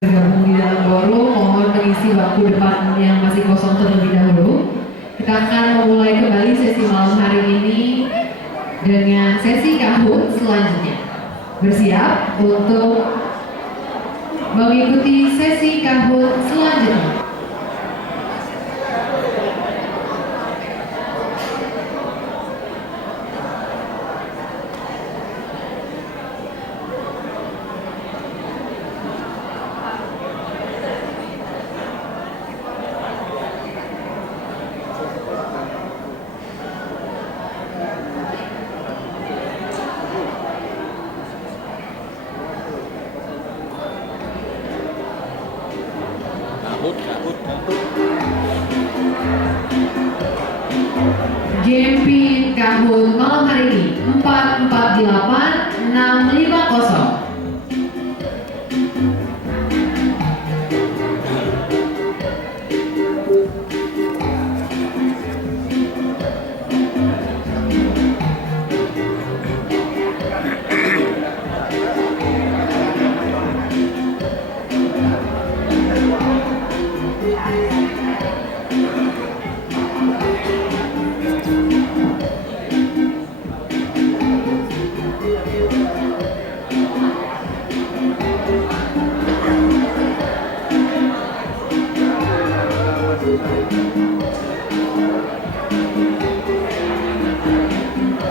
bergabung di dalam forum, mohon mengisi waktu depan yang masih kosong terlebih dahulu. Kita akan memulai kembali sesi malam hari ini dengan sesi Kahoot selanjutnya. Bersiap untuk mengikuti sesi Kahoot selanjutnya. Game Kahoot malam hari ini 448650.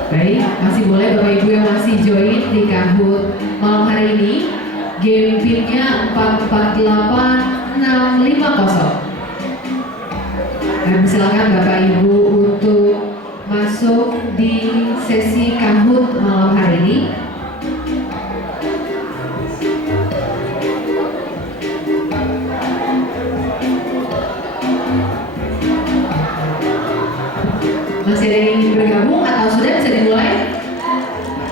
Baik, masih boleh Bapak Ibu yang masih join di Kahoot malam hari ini. Game pinnya 448650. Dan silakan Bapak Ibu untuk masuk di sesi Kahoot malam hari ini. Masih ada yang ingin bergabung atau sudah bisa dimulai?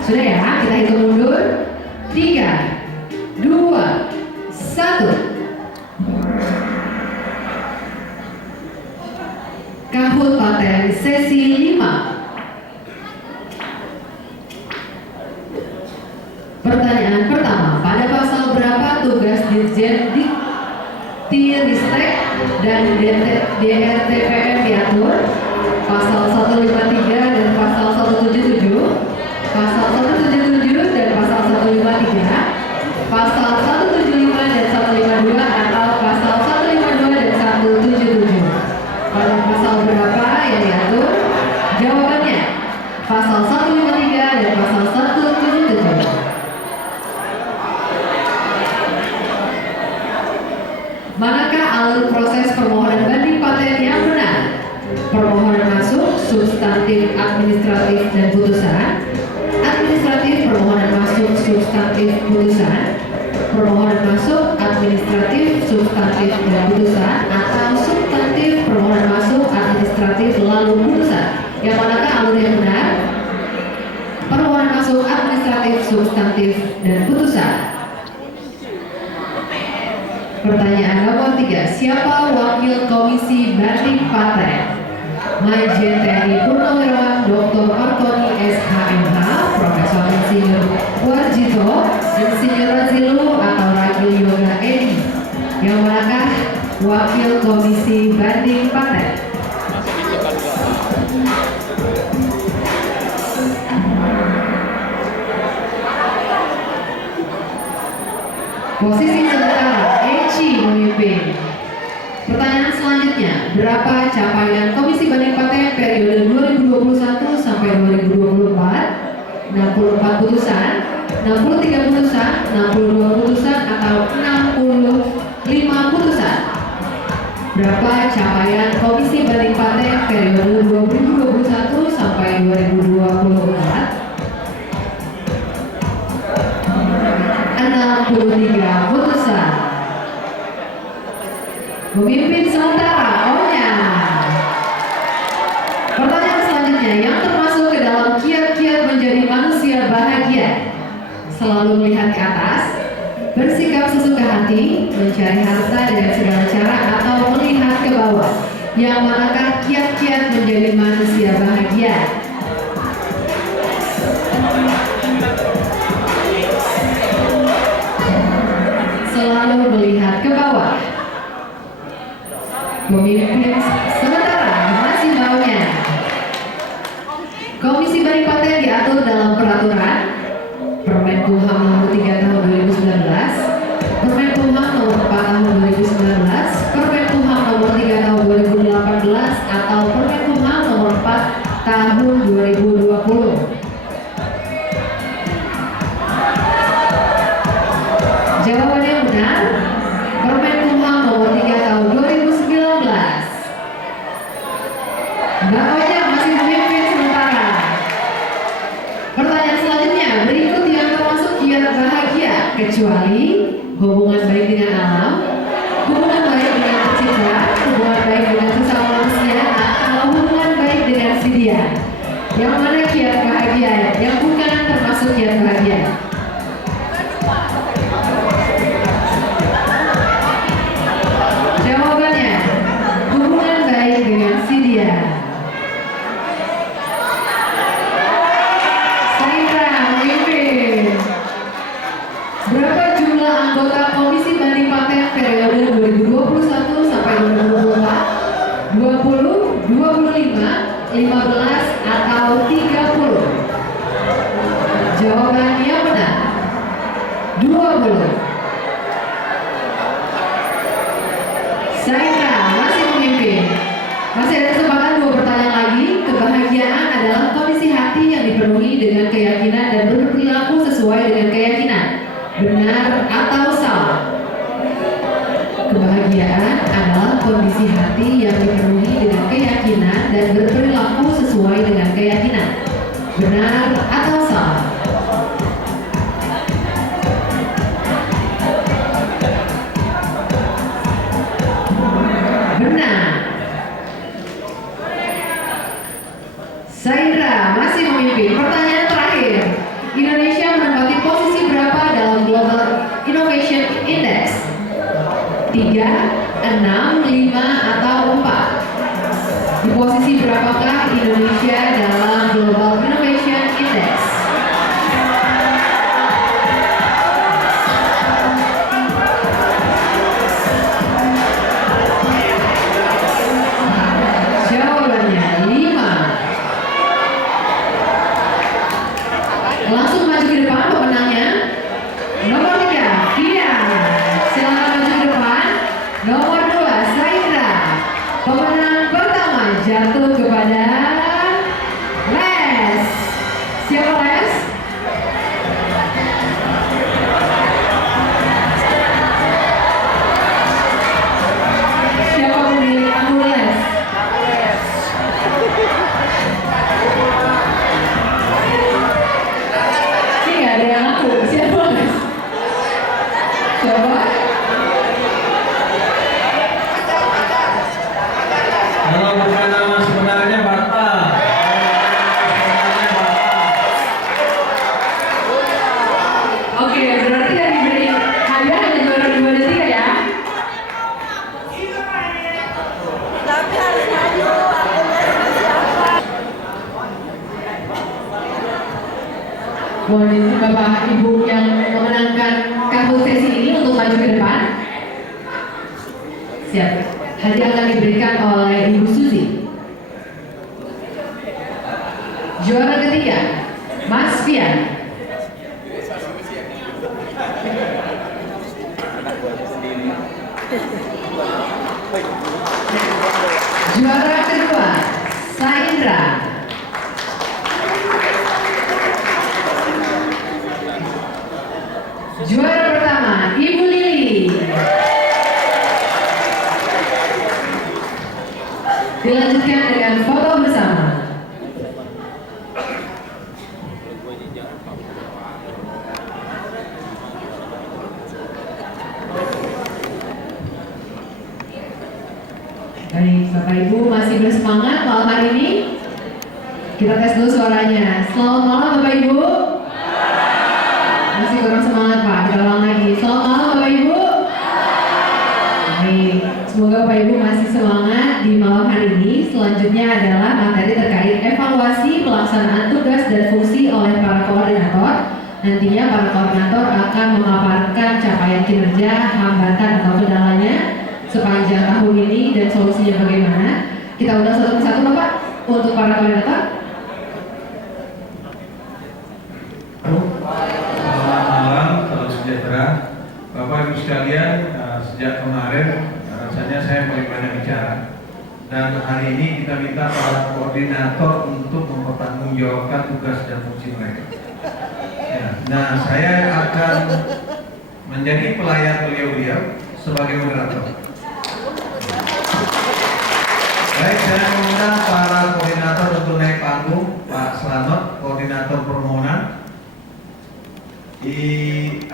Sudah ya, kita hitung mundur. 3, 2, 1. Kahoot paten sesi 5. Pertanyaan pertama, pada pasal berapa tugas Dirjen Diktiristek dan DRTPM diatur? Pasal 153 dan pasal 177, pasal 177 dan pasal 153, pasal 175 dan 152 atau pasal 152 dan 177. Pada pasal berapa yang diatur? Jawabannya pasal 153 dan pasal 177. Manakah alur proses permohonan banding paten yang benar? Permohonan masuk, substantif, administratif, dan putusan. Administratif, permohonan masuk, substantif, putusan. Permohonan masuk, administratif, substantif, dan putusan. Atau substantif, permohonan masuk, administratif, lalu putusan. Yang manakah alur yang benar? Permohonan masuk, administratif, substantif, dan putusan. Pertanyaan nomor 3, siapa wakil komisi banding paten? Majen TNI Purnawirawan Dr. Martoni SHMH, Profesor Insinyur Warjito, Insinyur Razilu atau Ragil Yoga Edi. Yang manakah wakil komisi banding paten? Posisi sementara Eci memimpin. Pertanyaan selanjutnya, berapa capaian Komisi Banding Paten periode 2021 sampai 2024? 64 putusan, 63 putusan, 62 putusan, atau 65 putusan? Berapa capaian Komisi Banding Paten periode 2021 sampai 2024? 63 putusan. Memimpin sementara O-nya. Pertanyaan selanjutnya, yang termasuk ke dalam kiat-kiat menjadi manusia bahagia: selalu melihat ke atas, bersikap sesuka hati, mencari harta dengan segala cara, atau melihat ke bawah. Yang manakah kiat-kiat menjadi manusia bahagia? Selalu melihat Pemimpin sementara masih maunya. Komisi Banding Paten diatur dalam peraturan Permenkumham nomor 3 tahun 2019, Permenkumham nomor 4 tahun 2019, Permenkumham nomor 3 tahun 2018 atau Permenkumham nomor 4 tahun 2020. Jawaban yang benar, Permenkumham nomor 3 tahun 2019. Mbak Oja masih memimpin sementara. Pertanyaan selanjutnya, berikut yang termasuk kiat bahagia kecuali hubungan baik dengan alam, hubungan baik dengan pencipta, hubungan baik dengan sesama manusia, atau hubungan baik dengan si dia. Yang mana kiat bahagia? Yang bukan termasuk kiat bahagia. Jawabannya, hubungan baik dengan si dia. Berapa jumlah anggota Komisi Banding Paten periode 2021 sampai 2024? 20, 25, 15, atau 30? Jawabannya benar. 20. Saindra masih memimpin. Masih ada kesempatan 2 pertanyaan lagi. Kebahagiaan adalah kondisi hati yang dipenuhi dengan keyakinan dan berperilaku sesuai dengan keyakinan. Benar atau salah? Kebahagiaan adalah kondisi hati yang dipenuhi dengan keyakinan dan berperilaku sesuai dengan keyakinan. Benar atau salah? Benar. Saindra masih memimpin. Pertanyaan terakhir. Indonesia menempati posisi berapa dalam Global Innovation Index? 3, 6, 5, atau 4? Di posisi berapakah Indonesia dalam Global Innovation Index? Jawabannya 5. Langsung maju ke depan pemenangnya. Nomor 3, Kia. Silakan maju ke depan. Nomor 2, Saindra. Pemenang pertama jatuh kepada Les. Siapa Les? Siapa pemilik akun Les? Nggak ada yang aku, siapa? Coba. Kalau bukan nama sebenarnya Bata. Oke, berarti yang diberi hadiah hanya juara 2 dan 3 ya? Tapi harus maju, aku lihat siapa. Mohon izin Bapak Ibu yang memenangkan kartu sesi ini untuk maju ke depan. Siap. Hadiah akan diberikan oleh Ibu Suzy. Juara ketiga, Mas Fian. Juara kedua, Saindra. Juara pertama, Ibu Lili. Dilanjutkan dengan foto bersama. Baik, Bapak Ibu masih bersemangat malam hari ini? Kita tes dulu suaranya. Selamat malam Bapak Ibu. Masih kurang semangat Pak, kita ulang lagi. Selamat malam Bapak Ibu. Baik, semoga Bapak Ibu masih semangat di malam hari ini. Selanjutnya adalah materi terkait evaluasi pelaksanaan tugas dan fungsi oleh para koordinator. Nantinya para koordinator akan memaparkan capaian kinerja, hambatan atau kendalanya, sepanjang tahun ini dan solusinya bagaimana. Kita undang satu persatu Bapak untuk para koordinator. Selamat malam, salam sejahtera. Bapak Ibu sekalian, sejak kemarin rasanya saya paling banyak bicara. Dan hari ini kita minta para koordinator untuk mempertanggungjawabkan tugas dan fungsi mereka. Ya, nah, saya akan menjadi pelayan beliau-beliau sebagai moderator. Baik, saya mengundang para koordinator untuk naik panggung. Pak Slamet, koordinator permohonan.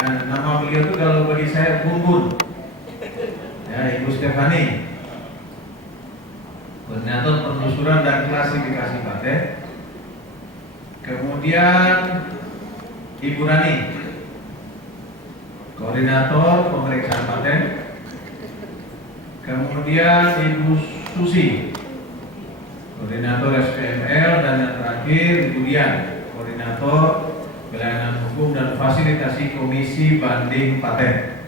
Nama beliau itu kalau bagi saya Bun Bun. Ya, Ibu Stefani, koordinator penelusuran dan klasifikasi paten. Kemudian Ibu Rani, koordinator pemeriksaan paten. Kemudian Ibu Susi, koordinator SPML, dan yang terakhir Ibu Dian, koordinator pelayanan hukum dan fasilitasi komisi banding paten.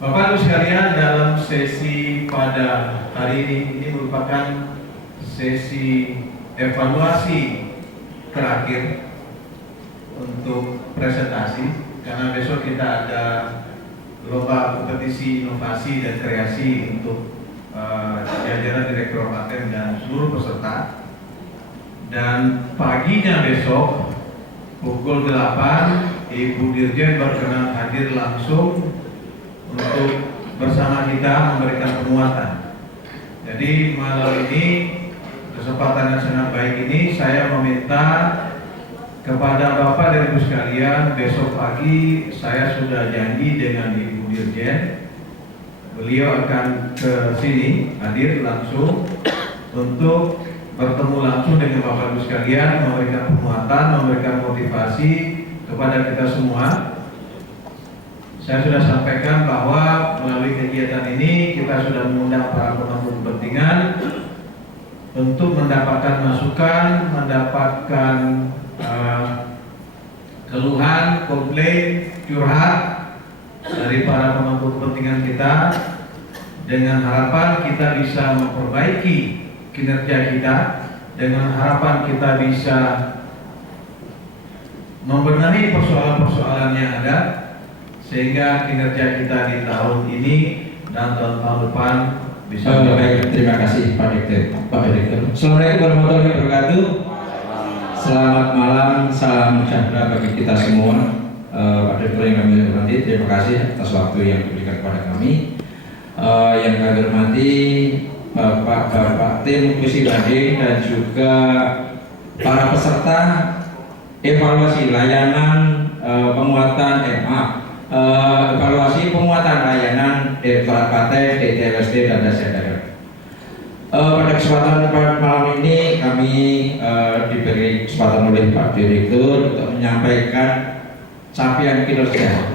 Bapak Ibu sekalian, dalam sesi pada hari ini merupakan sesi evaluasi terakhir untuk presentasi, karena besok kita ada lomba kompetisi inovasi dan kreasi untuk jajaran Direktur Paten dan seluruh peserta. Dan paginya besok pukul 8 Ibu Dirjen berkenan hadir langsung untuk bersama kita memberikan penguatan. Jadi malam ini, kesempatan yang sangat baik ini, saya meminta kepada Bapak dan Ibu sekalian, besok pagi saya sudah janji dengan Ibu Dirjen, beliau akan ke sini hadir langsung untuk bertemu langsung dengan Bapak Ibu sekalian, memberikan penguatan, memberikan motivasi kepada kita semua. Saya sudah sampaikan bahwa melalui kegiatan ini kita sudah mengundang para pemangku kepentingan untuk mendapatkan masukan, mendapatkan keluhan, komplain, curhat dari para pemangku kepentingan kita, dengan harapan kita bisa memperbaiki kinerja kita, dengan harapan kita bisa membenahi persoalan-persoalan yang ada, sehingga kinerja kita di tahun ini dan tahun depan bisa baik. Terima kasih Pak Direktur. Assalamualaikum warahmatullahi wabarakatuh. Selamat malam, salam sejahtera bagi kita semua. Pak Direktur yang kami hormati, terima kasih atas waktu yang diberikan kepada kami. Yang kami hormati Bapak tim komisi banding dan juga para peserta evaluasi layanan penguatan evaluasi penguatan layanan Direktorat Paten, DTLSD, dan Dasar Daerah. Pada kesempatan malam ini kami diberi kesempatan oleh Pak Direktur untuk menyampaikan capaian kinerja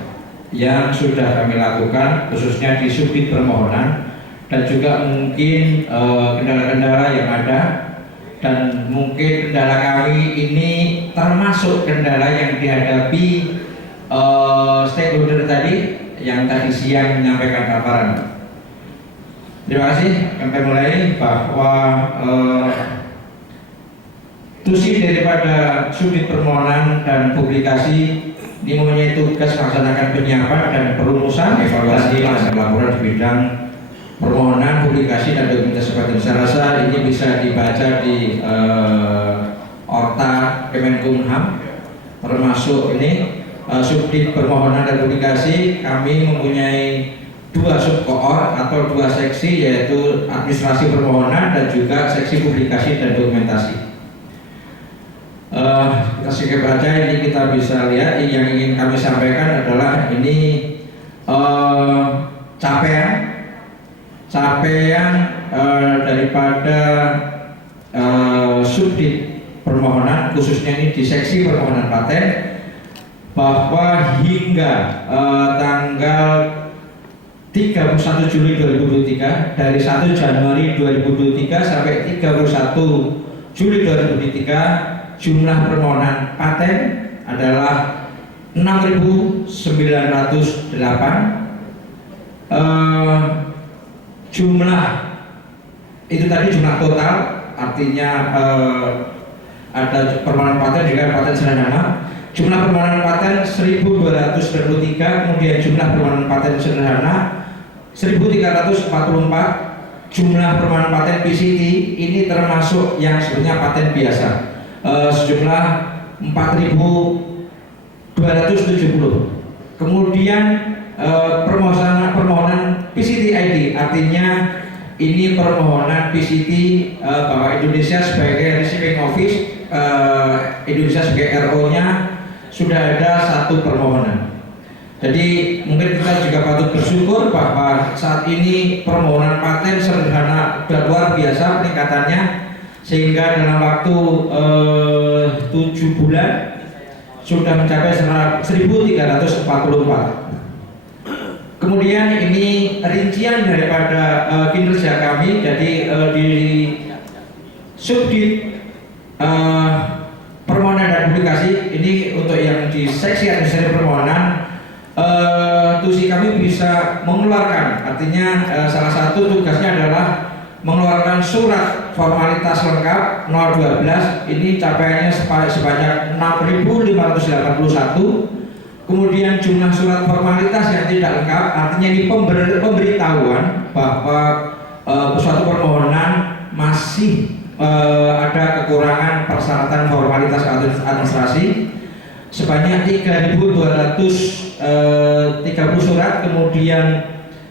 yang sudah kami lakukan, khususnya di subdit permohonan, dan juga mungkin kendala-kendala yang ada, dan mungkin kendala kami ini termasuk kendala yang dihadapi stakeholder tadi yang tadi siang menyampaikan paparan. Terima kasih. Kami mulai bahwa tusi daripada subdit permohonan dan publikasi ini mempunyai tugas melaksanakan penyiapan dan perumusan evaluasi dan laporan di bidang permohonan, publikasi, dan dokumentasi paten. Saya rasa ini bisa dibaca di Orta Kemenkumham, termasuk ini subdit permohonan dan publikasi. Kami mempunyai dua subkoor atau dua seksi, yaitu administrasi permohonan dan juga seksi publikasi dan dokumentasi. Kita sedikit baca, ini kita bisa lihat yang ingin kami sampaikan adalah ini capaian daripada subdit permohonan, khususnya ini di seksi permohonan paten, bahwa hingga tanggal 31 Juli 2023, dari 1 Januari 2023 sampai 31 Juli 2023, jumlah permohonan paten adalah 6.908, jumlah itu tadi jumlah total, artinya ada permohonan paten juga paten sederhana. Jumlah permohonan paten 1.293, kemudian jumlah permohonan paten sederhana 1.344. Jumlah permohonan paten PCT ini termasuk yang sebenarnya paten biasa, sejumlah 4.270. Kemudian permohonan PCT ID, artinya ini permohonan PCT bahwa Indonesia sebagai receiving office, Indonesia sebagai RO-nya sudah ada 1 permohonan. Jadi mungkin kita juga patut bersyukur bahwa saat ini permohonan paten sederhana sudah luar biasa peningkatannya, sehingga dalam waktu 7 bulan sudah mencapai 1.344. Kemudian ini rincian daripada kinerja kami. Jadi di subdit permohonan dan publikasi ini untuk yang di seksi administrasi permohonan, tusi kami bisa mengeluarkan, artinya salah satu tugasnya adalah mengeluarkan surat formalitas lengkap 012, ini capaiannya sebanyak 6.581. Kemudian jumlah surat formalitas yang tidak lengkap, artinya ini pemberitahuan bahwa suatu permohonan masih ada kekurangan persyaratan formalitas administrasi, sebanyak 3.230 surat. Kemudian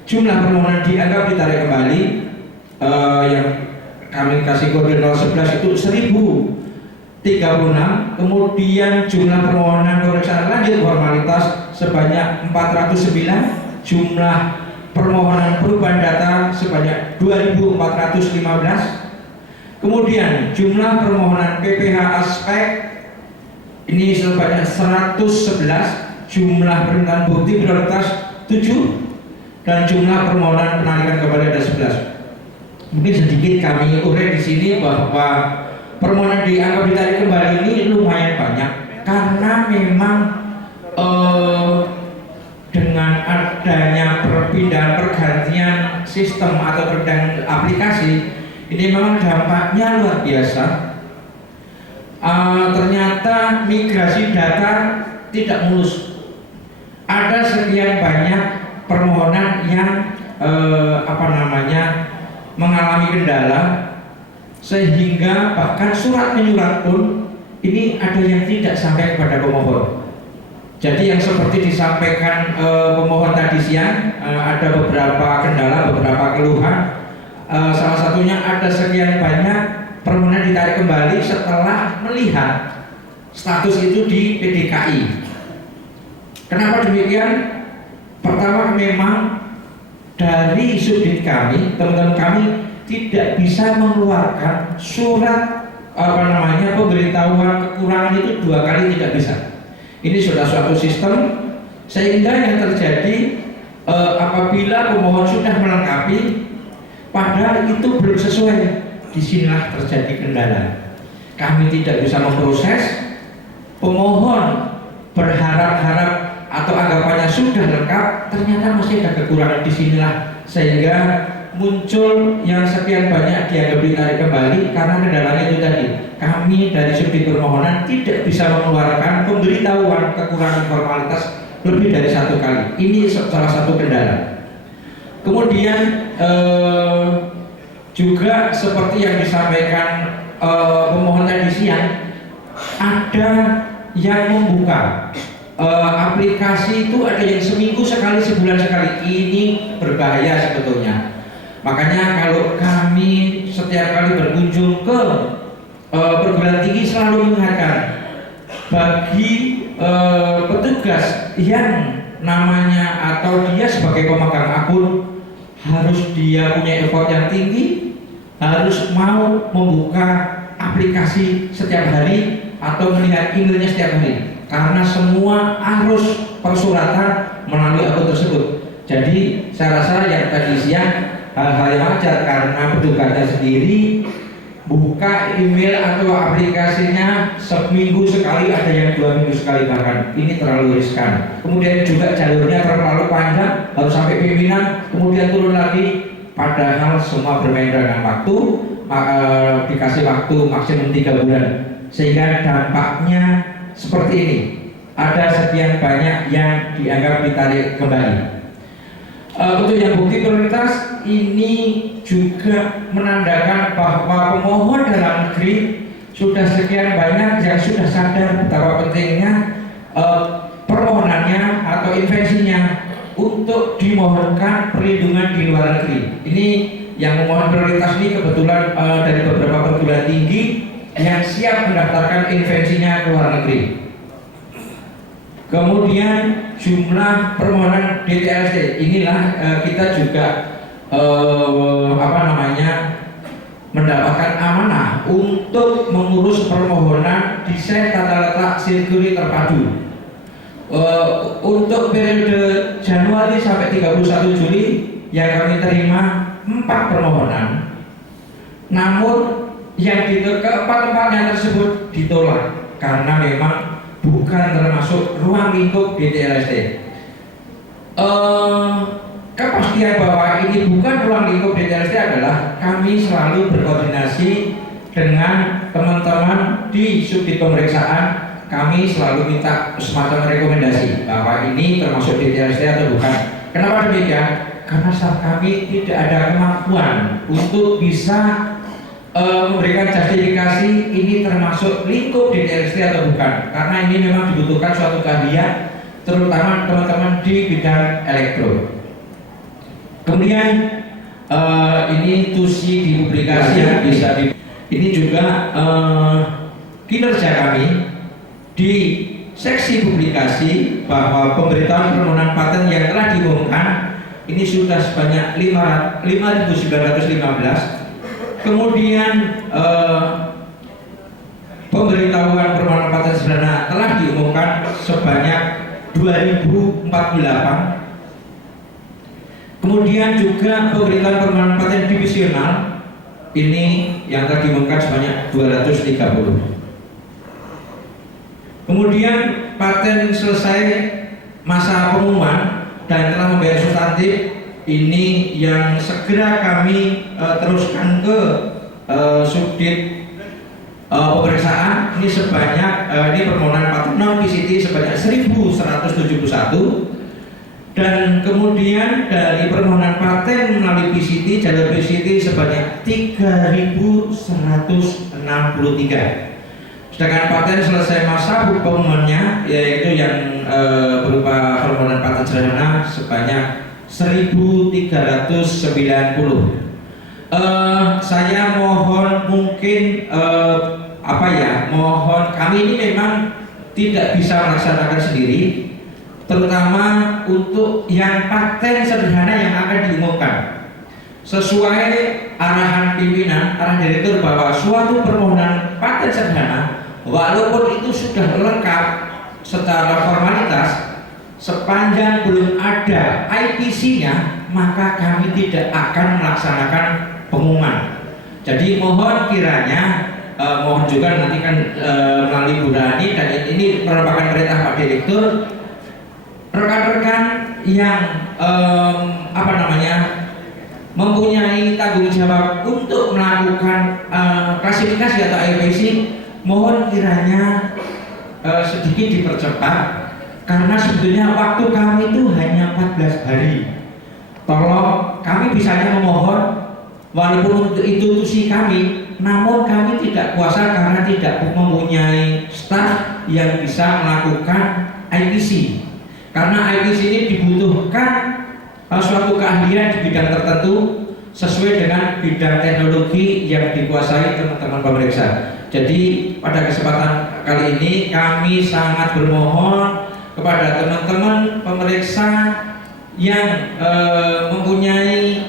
jumlah permohonan dianggap ditarik kembali, yang kami kasih kode 011 itu 1.036. Kemudian jumlah permohonan pemeriksaan lanjut formalitas sebanyak 409. Jumlah permohonan perubahan data sebanyak 2.415. Kemudian jumlah permohonan PPH aspek ini sebanyak 111. Jumlah permintaan bukti prioritas 7, dan jumlah permohonan penarikan kembali ada 11. Mungkin sedikit kami urai di sini bahwa permohonan dianggap ditarik kembali ini lumayan banyak, karena memang dengan adanya perpindahan pergantian sistem atau perpindahan aplikasi ini memang dampaknya luar biasa. Ternyata migrasi data tidak mulus. Ada sekian banyak permohonan yang mengalami kendala, sehingga bahkan surat menyurat pun ini ada yang tidak sampai kepada pemohon. Jadi yang seperti disampaikan pemohon tadi siang, ada beberapa kendala, beberapa keluhan. Salah satunya ada sekian banyak permohonan ditarik kembali setelah melihat status itu di PDKI. Kenapa demikian? Pertama, memang dari subdit kami, teman-teman kami tidak bisa mengeluarkan surat pemberitahuan kekurangan itu 2 kali, tidak bisa. Ini sudah suatu sistem, sehingga yang terjadi apabila pemohon sudah melengkapi padahal itu belum sesuai, disinilah terjadi kendala. Kami tidak bisa memproses, pemohon berharap-harap atau anggapannya sudah lengkap, ternyata masih ada kekurangan. Disinilah sehingga muncul yang sekian banyak dianggap ditarik kembali, karena kendalanya itu tadi, kami dari subdit permohonan tidak bisa mengeluarkan pemberitahuan kekurangan formalitas lebih dari 1 kali. Ini salah satu kendala. Kemudian juga seperti yang disampaikan pemohon tadi siang, ada yang membuka aplikasi itu, ada yang seminggu sekali, sebulan sekali. Ini berbahaya sebetulnya. Makanya kalau kami setiap kali berkunjung ke perguruan tinggi selalu mengingatkan bagi petugas yang namanya atau dia sebagai pemegang akun, harus dia punya effort yang tinggi, harus mau membuka aplikasi setiap hari atau melihat emailnya setiap hari, karena semua arus persuratan melalui akun tersebut. Jadi saya rasa yang tadi siang hal-hal yang wajar, karena petugasnya sendiri buka email atau aplikasinya seminggu sekali, ada yang 2 minggu sekali bahkan. Ini terlalu riskan. Kemudian juga jalurnya terlalu panjang, harus sampai pimpinan, kemudian turun lagi. Padahal semua bermain dengan waktu, dikasih waktu maksimum 3 bulan, sehingga dampaknya seperti ini. Ada sekian banyak yang dianggap ditarik kembali. Untuk yang bukti prioritas ini juga menandakan bahwa pemohon dalam negeri sudah sekian banyak yang sudah sadar betapa pentingnya permohonannya atau invensinya untuk dimohonkan perlindungan di luar negeri. Ini yang memohon prioritas ini kebetulan dari beberapa perguruan tinggi yang siap mendaftarkan invensinya ke luar negeri. Kemudian jumlah permohonan DTLST inilah kita juga mendapatkan amanah untuk mengurus permohonan desain tata letak sirkuit terpadu. Untuk periode Januari sampai 31 Juli yang kami terima 4 permohonan, namun yang keempat-empatnya tersebut ditolak karena memang bukan termasuk ruang lingkup DTLST. Kepastian bahwa ini bukan ruang lingkup DTLST adalah kami selalu berkoordinasi dengan teman-teman di subdit pemeriksaan. Kami selalu minta semacam rekomendasi bahwa ini termasuk DTLST atau bukan. Kenapa demikian? Karena saat kami tidak ada kemampuan untuk bisa memberikan justifikasi ini termasuk lingkup DTLST atau bukan, karena ini memang dibutuhkan suatu keahlian, terutama teman-teman di bidang elektro. Kemudian ini tusi di publikasi yang bisa ini juga kinerja kami di seksi publikasi bahwa pemberitahuan permohonan paten yang telah diumumkan ini sudah sebanyak 5.915. Kemudian pemberitahuan permohonan paten sederhana telah diumumkan sebanyak 2048. Kemudian juga pemberitahuan permohonan paten divisional ini yang telah diumumkan sebanyak 230. Kemudian paten selesai masa pengumuman dan telah membayar substantif, ini yang segera kami teruskan ke subdit pemeriksaan. Ini sebanyak ini permohonan paten non PCT sebanyak 1.171, dan kemudian dari permohonan paten melalui PCT jalur PCT sebanyak 3.163. Sedangkan paten selesai masa pengumumannya yaitu yang berupa permohonan paten sederhana sebanyak 1.390. Saya mohon mungkin mohon kami ini memang tidak bisa melaksanakan sendiri, terutama untuk yang paten sederhana yang akan diumumkan. Sesuai arahan pimpinan, arahan direktur bahwa suatu permohonan paten sederhana walaupun itu sudah lengkap secara formalitas, sepanjang belum ada IPC-nya, maka kami tidak akan melaksanakan pengumuman. Jadi mohon kiranya, mohon juga nanti kan melalui Bu Rani, dan ini merupakan perintah Pak Direktur, rekan-rekan yang mempunyai tanggung jawab untuk melakukan klasifikasi atau IPC, mohon kiranya sedikit dipercepat. Karena sebetulnya waktu kami itu hanya 14 hari. Tolong, kami bisanya memohon walaupun untuk itu tusi kami, namun kami tidak kuasa karena tidak mempunyai staf yang bisa melakukan IPC. Karena IPC ini dibutuhkan suatu keahlian di bidang tertentu sesuai dengan bidang teknologi yang dikuasai teman-teman pemeriksa. Jadi pada kesempatan kali ini kami sangat bermohon kepada teman-teman pemeriksa yang mempunyai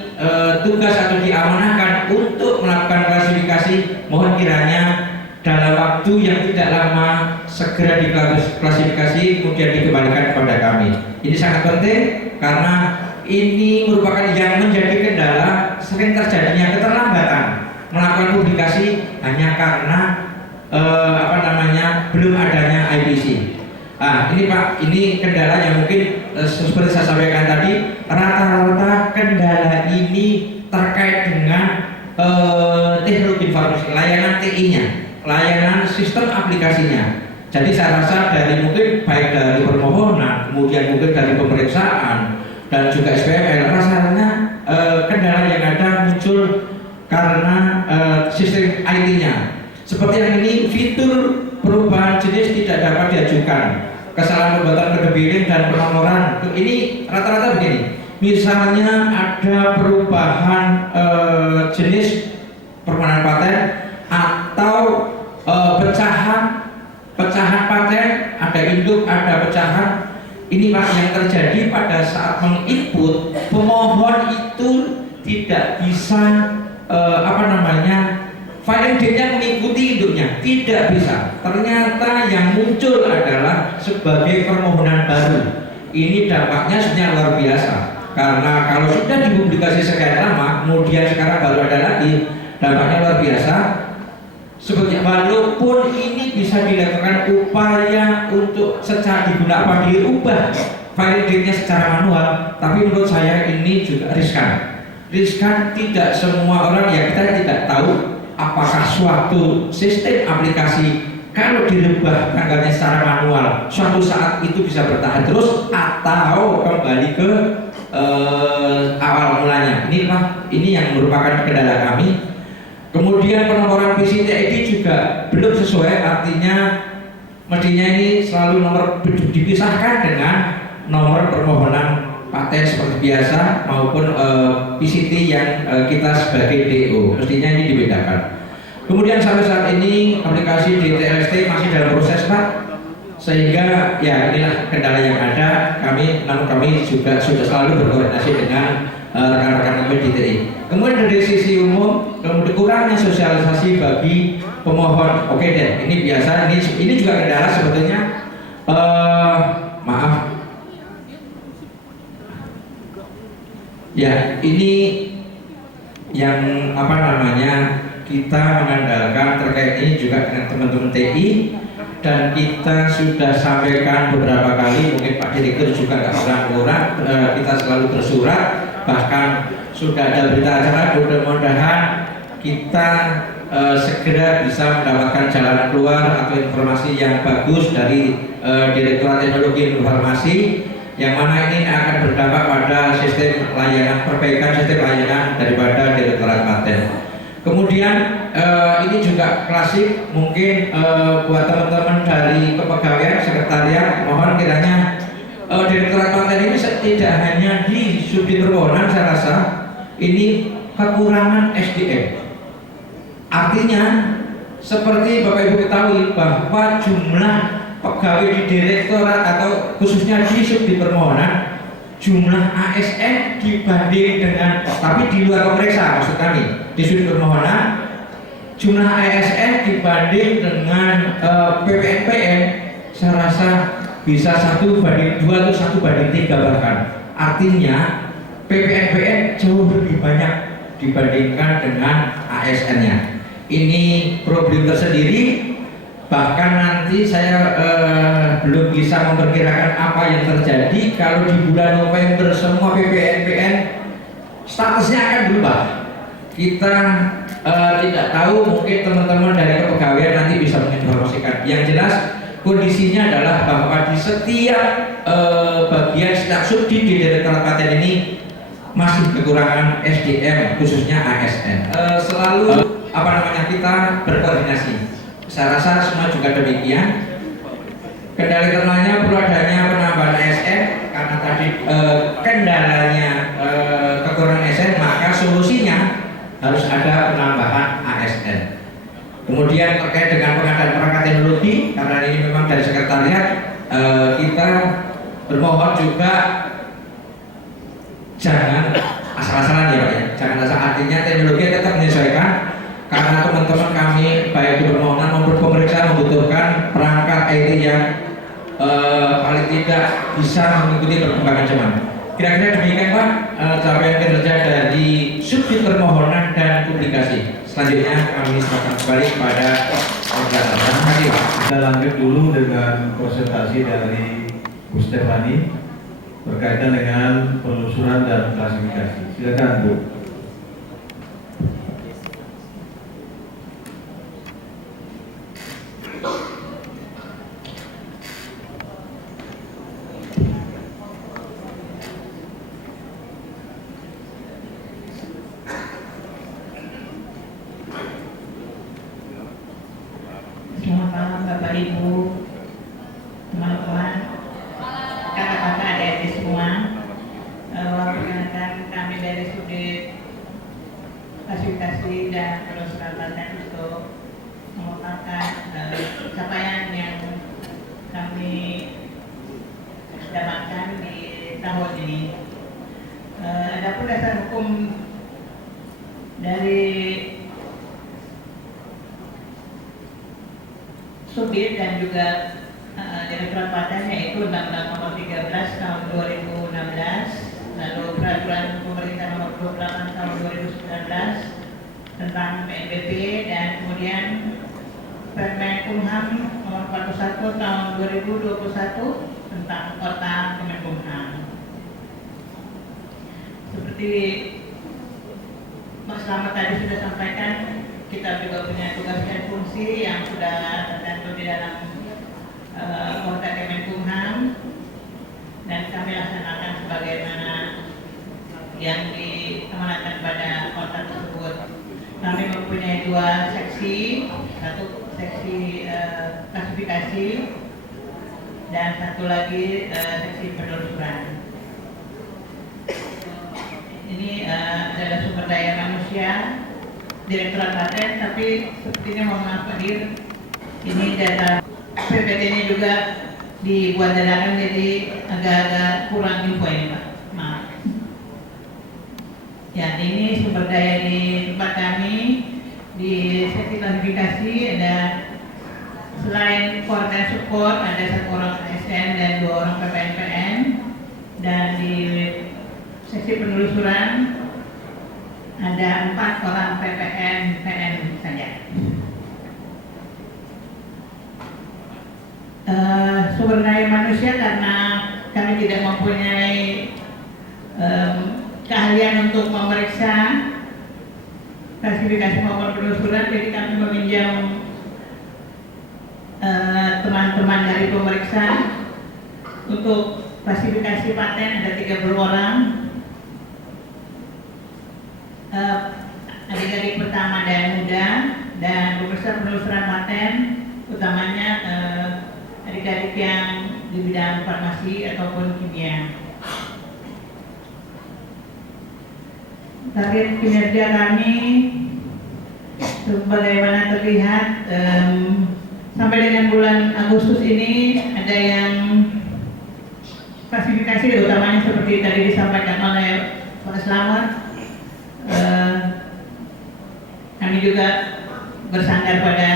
tugas atau diamanahkan untuk melakukan klasifikasi, mohon kiranya dalam waktu yang tidak lama segera diklasifikasi kemudian dikembalikan kepada kami. Ini sangat penting karena ini merupakan yang menjadi kendala sering terjadinya keterlambatan melakukan publikasi hanya karena belum adanya IPC. Ini Pak, ini kendala yang mungkin seperti saya sampaikan tadi, rata-rata kendala ini terkait dengan teknologi informasi, layanan TI-nya, layanan sistem aplikasinya. Jadi saya rasa dari mungkin baik dari permohonan, kemudian mungkin dari pemeriksaan dan juga SPML, rasanya kendala yang ada muncul karena sistem IT-nya. Seperti yang ini, fitur perubahan jenis tidak dapat diajukan, kesalahan pembuatan kode billing dan penomoran. Ini rata-rata begini. Misalnya ada perubahan jenis permohonan paten atau pecahan paten, ada induk, ada pecahan. Ini Pak yang terjadi pada saat menginput, pemohon itu tidak bisa filing date-nya mengikuti induknya, tidak bisa. Ternyata yang muncul adalah sebagai permohonan baru. Ini dampaknya sebenarnya luar biasa, karena kalau sudah dipublikasi sekian lama, kemudian sekarang baru ada lagi, dampaknya luar biasa. Sebetulnya walaupun ini bisa dilakukan upaya untuk secara diubah filing date-nya secara manual, tapi menurut saya ini juga riskan. Tidak semua orang, ya kita tidak tahu apakah suatu sistem aplikasi kalau dirubah tanggalnya secara manual suatu saat itu bisa bertahan terus atau kembali ke awal mulanya. Ini yang merupakan kendala kami. Kemudian penomoran PCTID juga belum sesuai, artinya mestinya ini selalu nomor dipisahkan dengan nomor permohonan paten seperti biasa maupun PCT yang kita sebagai DO, mestinya ini dibedakan. Kemudian sampai saat ini aplikasi DTLST masih dalam proses Pak, sehingga ya inilah kendala yang ada. Namun kami juga sudah selalu berkoordinasi dengan rekan-rekan kami di TI. Kemudian dari sisi umum, kemudian kurangnya sosialisasi bagi pemohon. Oke deh, ini biasa. Ini juga kendala sebetulnya. Maaf. Ya, ini yang kita mengandalkan terkait ini juga dengan teman-teman TI, dan kita sudah sampaikan beberapa kali, mungkin Pak Direktur juga nggak pernah murah, kita selalu bersurat, bahkan sudah ada berita acara. Mudah-mudahan kita segera bisa mendapatkan jalan keluar atau informasi yang bagus dari Direktorat Teknologi Informasi, yang mana ini akan berdampak pada sistem layanan, perbaikan sistem layanan daripada Direktorat Paten. Kemudian ini juga klasik, mungkin buat teman-teman dari kepegawaian sekretariat, mohon kiranya Direktorat Paten ini tidak hanya di subdit permohonan, saya rasa ini kekurangan SDM. Artinya seperti Bapak Ibu ketahui bahwa jumlah pegawai di direktorat atau khususnya di subdit permohonan, jumlah ASN dibanding dengan, tapi di luar pemeriksa maksud kami, di subdit permohonan jumlah ASN dibanding dengan PPNPN, saya rasa bisa 1:2 atau 1:3 bahkan. Artinya PPNPN jauh lebih banyak dibandingkan dengan ASN-nya. Ini problem tersendiri. Bahkan nanti saya belum bisa memperkirakan apa yang terjadi kalau di bulan November semua PPNPN statusnya akan berubah. Kita tidak tahu, mungkin teman-teman dari kepegawaian nanti bisa menginformasikan. Yang jelas kondisinya adalah bahwa di setiap bagian setiap subdit di Direktorat Paten ini masih kekurangan SDM, khususnya ASN. Selalu kita berkoordinasi. Saya rasa semua juga demikian. Kendala internalnya perlu adanya penambahan ASN, karena tadi kendalanya kekurangan ASN, maka solusinya harus ada penambahan ASN. Kemudian terkait dengan pengadaan perangkat teknologi, karena ini memang dari sekretariat, kita bermohon juga jangan asal-asalan ya Pak ya. Jangan asal, artinya teknologi tetap menyesuaikan, karena teman-teman kami baik di permohonan maupun pemeriksaan membutuhkan perangkat IT yang paling tidak bisa mengikuti perkembangan zaman. Kira-kira demikian Pak capaian kinerja dari subdit permohonan dan publikasi. Selanjutnya kami serahkan kembali kepada moderator. Terima kasih, Pak. Kita lanjut dulu dengan presentasi dari Bu Stefani berkaitan dengan penelusuran dan klasifikasi. Silakan, Bu. Selamat malam Bapak Ibu, teman-teman, kakak-kakak, adik-adik semua. Perkenalkan kami dari Sudit Klasifikasi dan Penelusuran Paten untuk memaparkan capaian yang kami dapatkan di tahun ini. Adapun dasar hukum dari Subdit dan juga Direktorat Paten yaitu Undang-Undang Nomor 13 Tahun 2016, lalu Peraturan Pemerintah Nomor 28 Tahun 2019 tentang PNBP, dan kemudian Permenkumham Nomor 41 Tahun 2021 tentang Kota Kemenkumham. Seperti Mas Slamet tadi sudah sampaikan, kita juga punya tugas dan fungsi yang sudah tertentu di dalam Kota Kemenkumham, dan kami laksanakan sebagaimana yang diamanatkan pada kota tersebut. Kami mempunyai 2 seksi, satu seksi klasifikasi dan satu lagi seksi penelusuran. Ini adalah sumber daya manusia Direktorat Paten, tapi sepertinya mohon maaf hadir, ini data PPT-nya juga dibuat dadakan, jadi agak-agak kurang info ini Pak, maaf. Ya, ini sumber daya di tempat kami. Di seksi klasifikasi ada, selain koordinat support, ada 1 orang ASN dan 2 orang PPNPN, dan di seksi penelusuran ada 4 orang PPNPN saja. Sumber daya manusia, karena kami tidak mempunyai keahlian untuk memeriksa klasifikasi maupun penelusuran, jadi kami meminjam teman-teman dari pemeriksa. Untuk klasifikasi paten ada 30 orang, adik-adik pertama dan muda, dan pemeriksa penelusuran paten utamanya adik-adik yang di bidang farmasi ataupun kimia. Target kinerja kami sebagaimana terlihat sampai dengan bulan Agustus ini ada yang klasifikasi utamanya seperti tadi disampaikan oleh Pak Slamet. Kami juga bersandar pada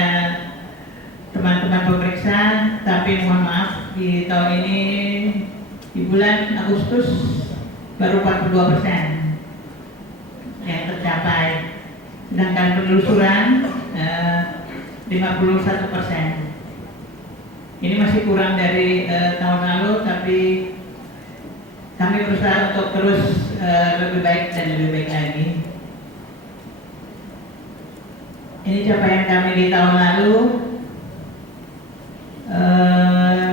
teman-teman pemeriksa, tapi mohon maaf di tahun ini di bulan Agustus baru 42% yang tercapai, sedangkan penelusuran 51%. Ini masih kurang dari tahun lalu, tapi kami berusaha untuk terus lebih baik dan lebih baik lagi. Ini capaian kami di tahun lalu.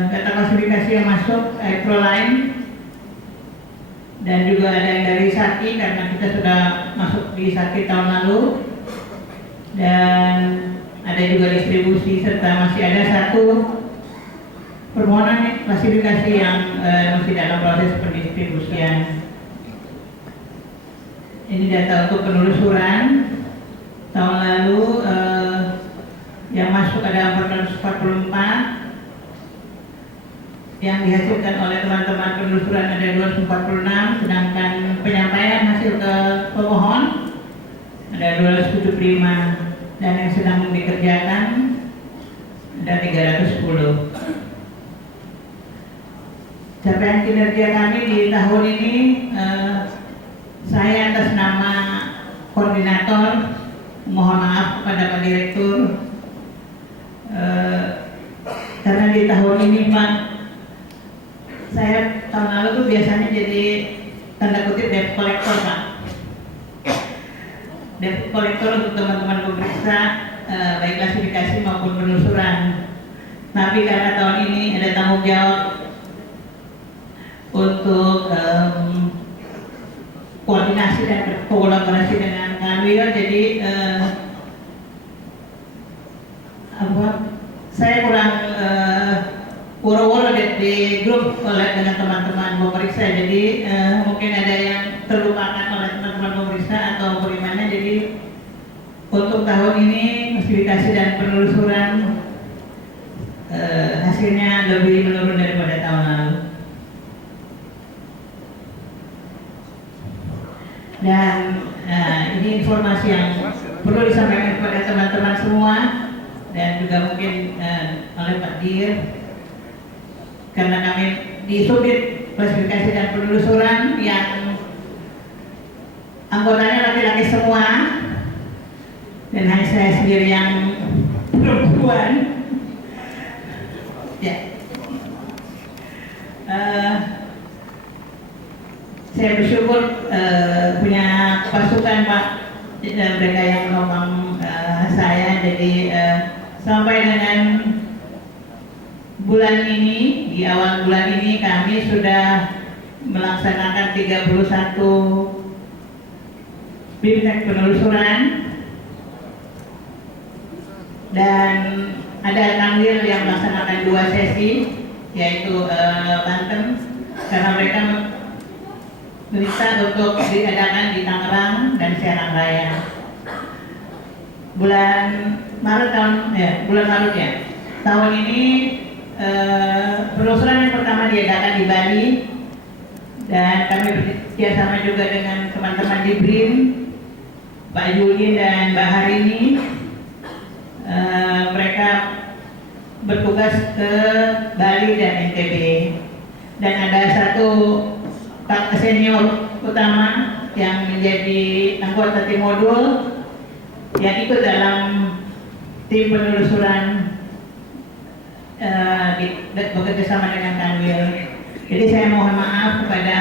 Data klasifikasi yang masuk Proline, dan juga ada yang dari Saki karena kita sudah masuk di Saki tahun lalu, dan ada juga distribusi, serta masih ada 1 permohonan klasifikasi yang masih dalam proses pendistribusian. Ini data untuk penelusuran tahun lalu. Yang masuk ada 444, yang dihasilkan oleh teman-teman penelusuran ada 246, sedangkan penyampaian hasil ke pemohon ada 275, dan yang sedang dikerjakan ada 310. Capaian kinerja kami di tahun ini, saya atas nama koordinator mohon maaf kepada Pak Direktur karena di tahun ini Pak, saya tahun lalu tuh biasanya jadi tanda kutip debt collector Pak. Debt collector untuk teman-teman pemeriksa baik klasifikasi maupun penelusuran. Tapi karena tahun ini ada tanggung jawab untuk koordinasi dan kolaborasi dengan Kanwil, jadi saya kurang woro-woro di grup oleh dengan teman-teman pemeriksa, jadi mungkin ada yang terlupakan oleh teman-teman pemeriksa atau bagaimana. Jadi untuk tahun ini klasifikasi dan penelusuran hasilnya lebih menurun daripada tahun lalu. Dan ini informasi yang perlu disampaikan kepada teman-teman semua dan juga mungkin oleh Pak Dir, karena kami di subdit klasifikasi dan penelusuran yang anggotanya laki-laki semua dan hanya saya sendiri yang perempuan. Ya. Saya bersyukur punya pasukan Pak, mereka yang menolong saya. Jadi sampai dengan bulan ini, di awal bulan ini kami sudah melaksanakan 31 BIMTEK penelusuran dan ada Kanwil yang melaksanakan 2 sesi, yaitu Banten, karena mereka minta untuk diadakan di Tangerang dan Serang Raya. Bulan Maret tahun ini penelusuran yang pertama diadakan di Bali dan kami bekerjasama juga dengan teman-teman di BRIN, Pak Julin dan Mbak Harini. Mereka bertugas ke Bali dan NTB dan ada satu Pak senior utama yang menjadi anggota tim modul yang ikut dalam tim penelusuran bekerjasama dengan Kanwil. Jadi saya mohon maaf kepada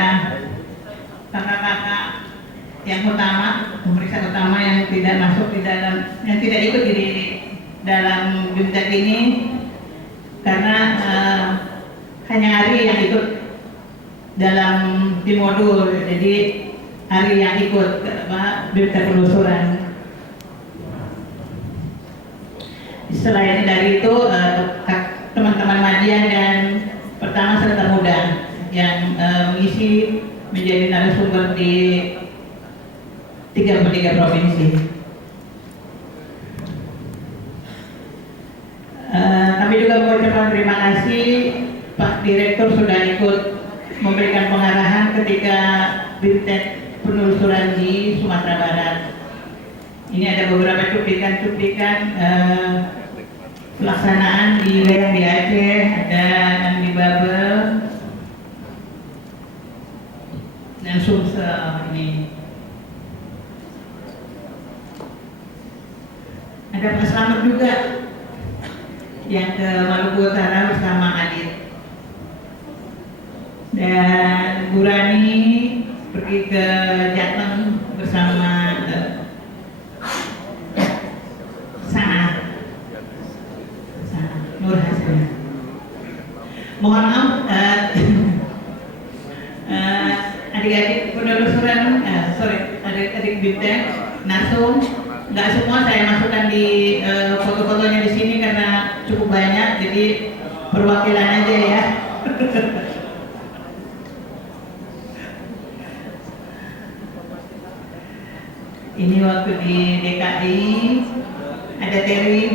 kakak-kakak yang utama, pemeriksa utama yang tidak masuk di dalam, yang tidak ikut di dalam BIMTEK ini karena hanya Ari yang ikut dalam tim modul, jadi Ari yang ikut BIMTEK penelusuran. Selain dari itu teman-teman Madian dan Pertama Serta Muda yang mengisi menjadi narasumber di 33 provinsi. Kami juga mengucapkan terima kasih Pak Direktur sudah ikut memberikan pengarahan ketika BIMTEK penelusuran di Sumatera Barat. Ini ada beberapa cuplikan pelaksanaan di Aceh, ada di Babel dan Sumsel ini. Ada Pak Slamet juga yang ke Maluku Utara bersama Adit. Dan Burani pergi ke Jateng bersama Nur Hasan. Mohon maaf adik-adik penelusuran, adik-adik BIMTEK, Narsum, nggak semua saya masukkan di foto-fotonya di sini karena cukup banyak, jadi perwakilan aja ya. Ini waktu di DKI ada Terry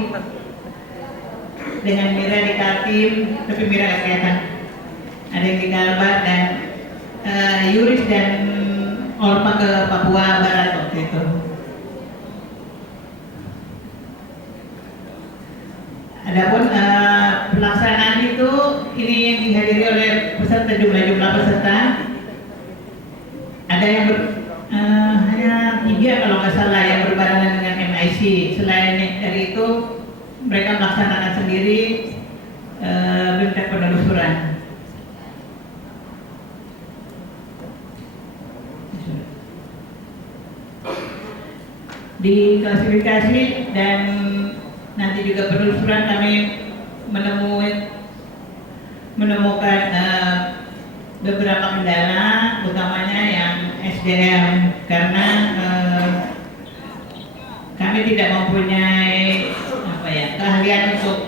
dengan Mira di Kaltim, tapi Mira nggak kelihatan. Ada yang di Kalbar dan Yuris dan Orpa ke Papua Barat waktu itu. Adapun pelaksanaan itu ini yang dihadiri oleh peserta, jumlah peserta. Ada yang hanya 3 kalau nggak salah yang berbarengan dengan MIC. PIC. Selain dari itu, mereka melaksanakan sendiri bimtek penelusuran. Di klasifikasi dan nanti juga penelusuran kami menemukan beberapa kendala, utamanya yang SDM, karena kami tidak mempunyai keahlian untuk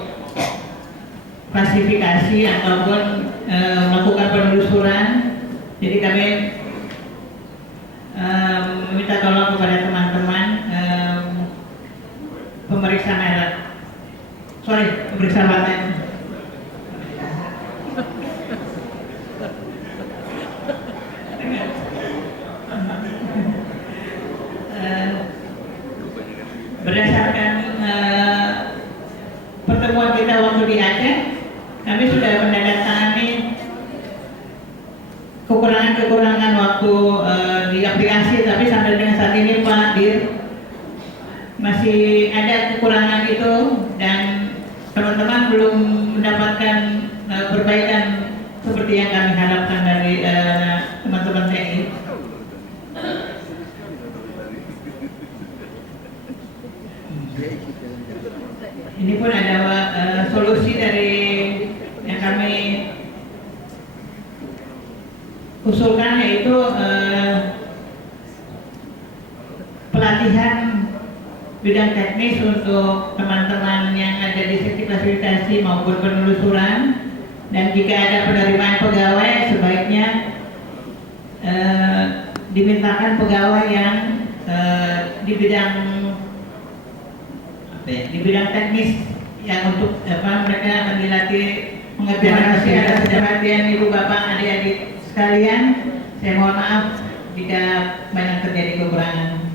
klasifikasi ataupun melakukan penelusuran. Jadi kami meminta tolong kepada teman-teman pemeriksa merek, pemeriksa paten. Berdasarkan pertemuan kita waktu di Aceh, kami sudah menandatangani kekurangan waktu di aplikasi, tapi sampai dengan saat ini Pak Dir masih ada kekurangan itu dan teman-teman belum mendapatkan perbaikan seperti yang kami harapkan dari teman-teman TNI. Ini pun ada solusi dari yang kami usulkan, yaitu pelatihan bidang teknis untuk teman-teman yang ada di sesi klasifikasi maupun penelusuran, dan jika ada penerimaan pegawai sebaiknya dimintakan pegawai yang di bidang teknis yang untuk mereka akan dilatih mengerjakan atas perhatian Ibu Bapak adik-adik sekalian. Saya mohon maaf jika banyak terjadi kekurangan.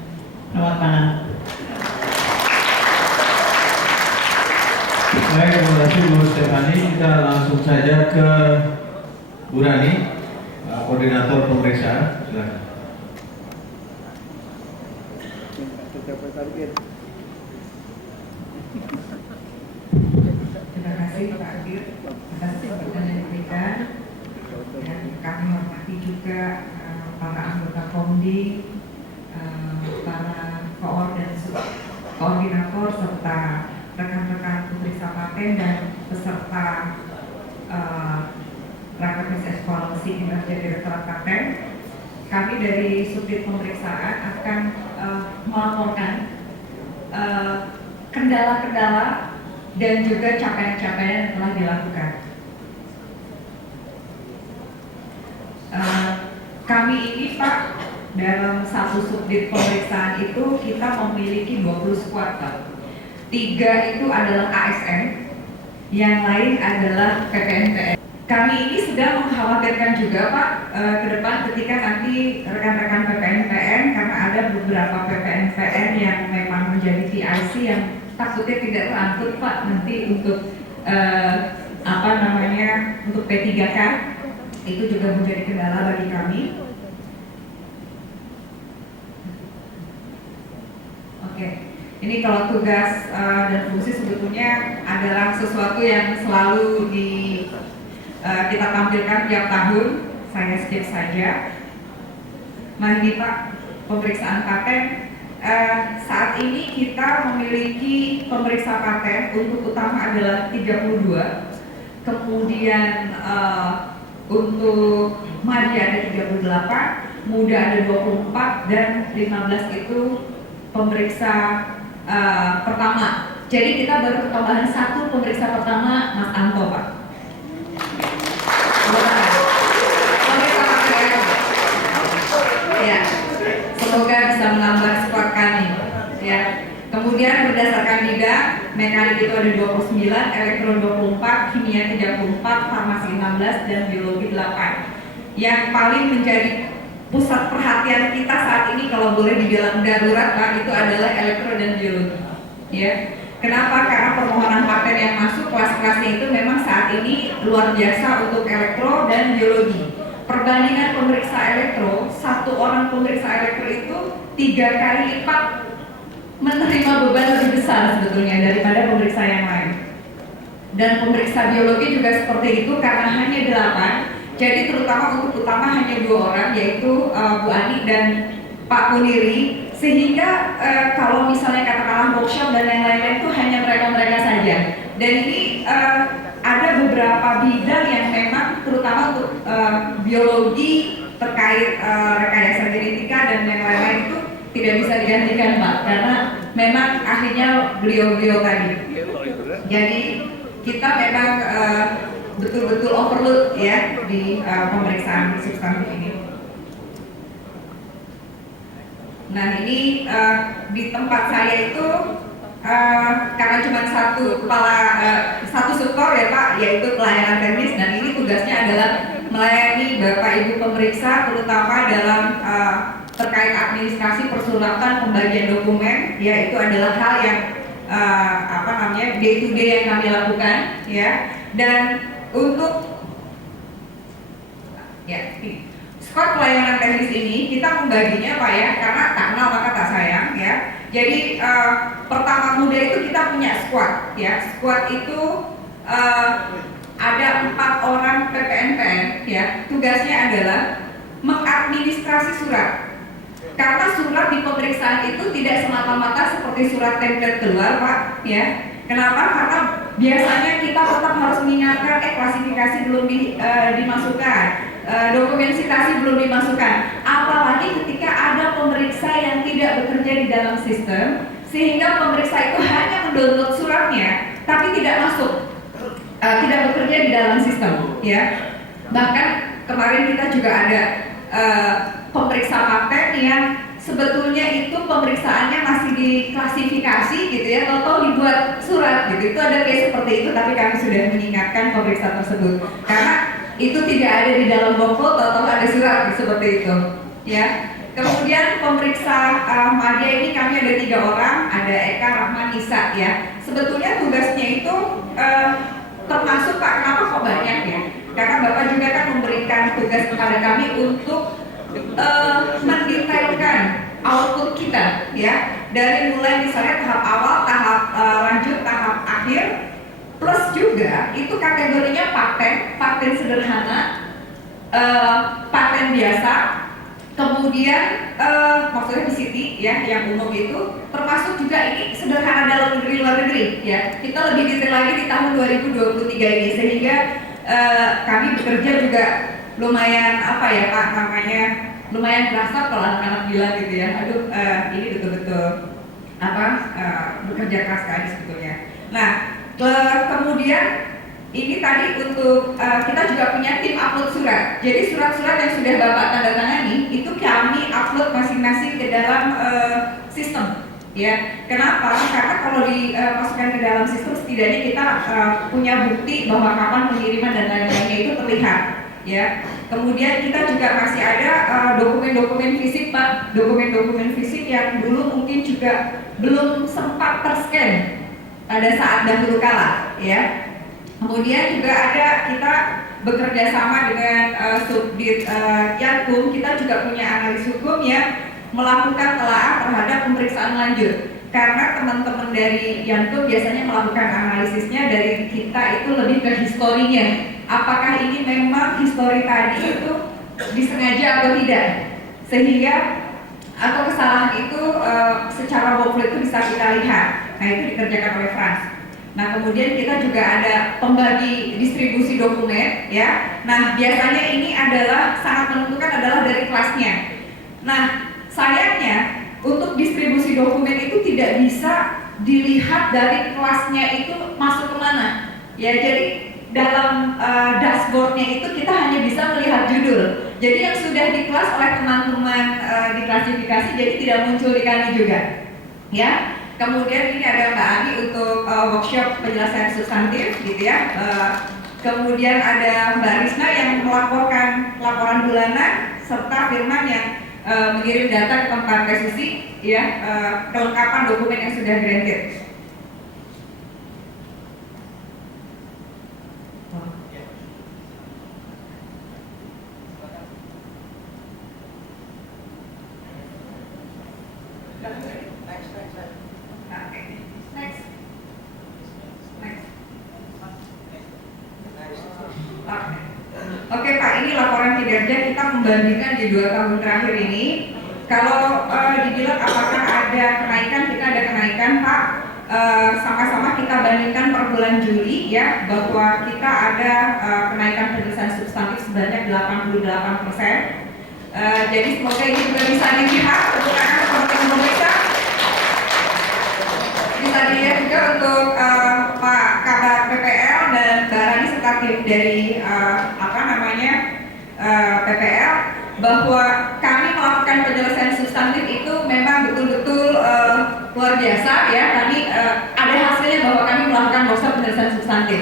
Selamat malam. Baik, terima kasih Bu Stefani. Kita langsung saja ke Bu Rani, koordinator pemeriksaan. Silakan. Terima kasih Pak Adir atas kesempatan yang diberikan, dan kami hormati juga para anggota Komdi, para koordinator serta rekan-rekan pemeriksa paten dan peserta Rakernas Evaluasi Kinerja Direktorat Paten. Kami dari Subdit Pemeriksaan akan melaporkan kendala-kendala dan juga capaian-capaian yang telah dilakukan. Kami ini Pak, dalam satu subdit pemeriksaan itu kita memiliki 20 squad Pak. 3 itu adalah ASN, yang lain adalah PPNPN. Kami ini sedang mengkhawatirkan juga Pak, ke depan ketika nanti rekan-rekan PPNPN, karena ada beberapa PPNPN yang memang menjadi TIC yang takutnya tidak terangkut Pak nanti untuk untuk P3K, itu juga menjadi kendala bagi kami. Oke, ini kalau tugas dan fungsi sebetulnya adalah sesuatu yang selalu kita tampilkan tiap tahun. Saya skip saja. Mari Pak, pemeriksaan paten. Saat ini kita memiliki pemeriksa paten untuk utama adalah 32, kemudian untuk Madya ada 38, Muda ada 24, dan 15 itu pemeriksa pertama. Jadi kita baru ketambahan 1 pemeriksa pertama, Mas Anto Pak. Ya, semoga bisa menambah skor kami. Ya. Kemudian berdasarkan bidang, mekanik itu ada 29, elektro 24, kimia 34, farmasi 16, dan biologi 8. Yang paling menjadi pusat perhatian kita saat ini, kalau boleh dibilang darurat Pak, itu adalah elektro dan biologi. Ya. Kenapa? Karena permohonan paten yang masuk kelas-kelasnya itu memang saat ini luar biasa untuk elektro dan biologi. Perbandingan pemeriksa elektro, 1 orang pemeriksa elektro itu 3 kali lipat menerima beban lebih besar sebetulnya daripada pemeriksa yang lain. Dan pemeriksa biologi juga seperti itu karena hanya 8. Jadi terutama untuk utama hanya 2 orang, yaitu Bu Ani dan Pak Muniri, sehingga kalau misalnya katakanlah workshop dan yang lain-lain itu hanya mereka-mereka saja. Dan ini ada beberapa bidang yang memang terutama untuk biologi terkait rekayasa genetika dan yang lain-lain itu tidak bisa digantikan Pak, karena memang ahlinya beliau-beliau tadi. Jadi kita memang betul-betul overload ya di pemeriksaan substantif ini. Nah ini di tempat saya itu karena cuma satu sektor ya Pak, yaitu pelayanan teknis, dan ini tugasnya adalah melayani Bapak Ibu pemeriksa terutama dalam terkait administrasi persuratan pembagian dokumen, ya itu adalah hal yang day to day yang kami lakukan ya. Dan untuk ini skor pelayanan teknis ini kita membaginya Pak ya, karena tak kenal maka tak sayang ya. Jadi pertama muda itu kita punya squad ya. Squad itu ada 4 orang PPNPN ya. Tugasnya adalah mengadministrasi surat. Karena surat di pemeriksaan itu tidak semata-mata seperti surat template keluar Pak ya. Kenapa? Karena biasanya kita tetap harus mengingatkan klasifikasi belum dimasukkan, dokumen citasi belum dimasukkan. Apalagi ketika ada pemeriksa yang tidak bekerja di dalam sistem, sehingga pemeriksa itu hanya mendownload suratnya, tapi tidak masuk, tidak bekerja di dalam sistem ya. Bahkan kemarin kita juga ada pemeriksa paten yang sebetulnya itu pemeriksaannya masih diklasifikasi gitu ya, atau dibuat surat gitu. Itu ada case seperti itu, tapi kami sudah mengingatkan pemeriksa tersebut karena itu tidak ada di dalam workflow atau ada surat seperti itu ya. Kemudian pemeriksa media ini kami ada 3 orang, ada Eka, Rahman, Nisa ya. Sebetulnya tugasnya itu termasuk Pak, kenapa kok banyak ya? Karena Bapak juga kan memberikan tugas kepada kami untuk mendetailkan output kita ya, dari mulai misalnya tahap awal, tahap lanjut, tahap akhir, plus juga itu kategorinya paten sederhana, paten biasa, kemudian maksudnya PCT ya yang umum itu, termasuk juga ini sederhana dalam negeri luar negeri ya. Kita lebih detail lagi di tahun 2023 ini, sehingga kami bekerja juga lumayan Pak namanya, lumayan kerasa kalau anak-anak bilang gitu ya, aduh ini betul-betul bekerja keras sekali sebetulnya. Nah kemudian ini tadi untuk kita juga punya tim upload surat. Jadi surat-surat yang sudah Bapak tanda tangani itu kami upload masing-masing ke dalam sistem ya. Kenapa? Karena kalau dimasukkan ke dalam sistem setidaknya kita punya bukti bahwa kapan pengiriman dan lain-lainnya itu terlihat ya. Kemudian kita juga masih ada dokumen-dokumen fisik Pak, dokumen-dokumen fisik yang dulu mungkin juga belum sempat terscan pada saat dahulu kala ya. Kemudian juga ada kita bekerja sama dengan Subdit Yankum, kita juga punya analis hukum yang melakukan telaah terhadap pemeriksaan lanjut. Karena teman-teman dari Yankum biasanya melakukan analisisnya dari kita itu lebih ke historinya. Apakah ini memang histori tadi itu disengaja atau tidak, sehingga atau kesalahan itu secara workflow itu bisa kita lihat. Nah itu dikerjakan oleh Frans. Nah kemudian kita juga ada pembagi distribusi dokumen ya. Nah biasanya ini adalah sangat menentukan adalah dari kelasnya. Nah sayangnya untuk distribusi dokumen itu tidak bisa dilihat dari kelasnya itu masuk kemana ya. Jadi dalam dashboardnya itu kita hanya bisa melihat judul. Jadi yang sudah di kelas oleh teman-teman diklasifikasi, jadi tidak muncul di kami juga ya. Kemudian ini ada Mbak Ani untuk workshop penjelasan substantif gitu ya. Kemudian ada Mbak Risna yang melaporkan laporan bulanan, serta Firman yang mengirim data ke tempat resusi ya, kelengkapan dokumen yang sudah granted. membandingkan di 2 tahun terakhir ini, kalau dibilang apakah ada kenaikan, kita ada kenaikan Pak. Sama-sama kita bandingkan per bulan Juli ya, bahwa kita ada kenaikan penyelesaian substantif sebanyak 88%. Jadi semoga ini juga bisa dilihat untuk teman-teman pemeriksa. Bisa dilihat juga untuk Pak Kabar PPL dan Mbak Rani serta tim dari PPL, bahwa kami melakukan penyelesaian substantif itu memang betul-betul luar biasa ya. Kami ada hasilnya bahwa kami melakukan workshop penyelesaian substantif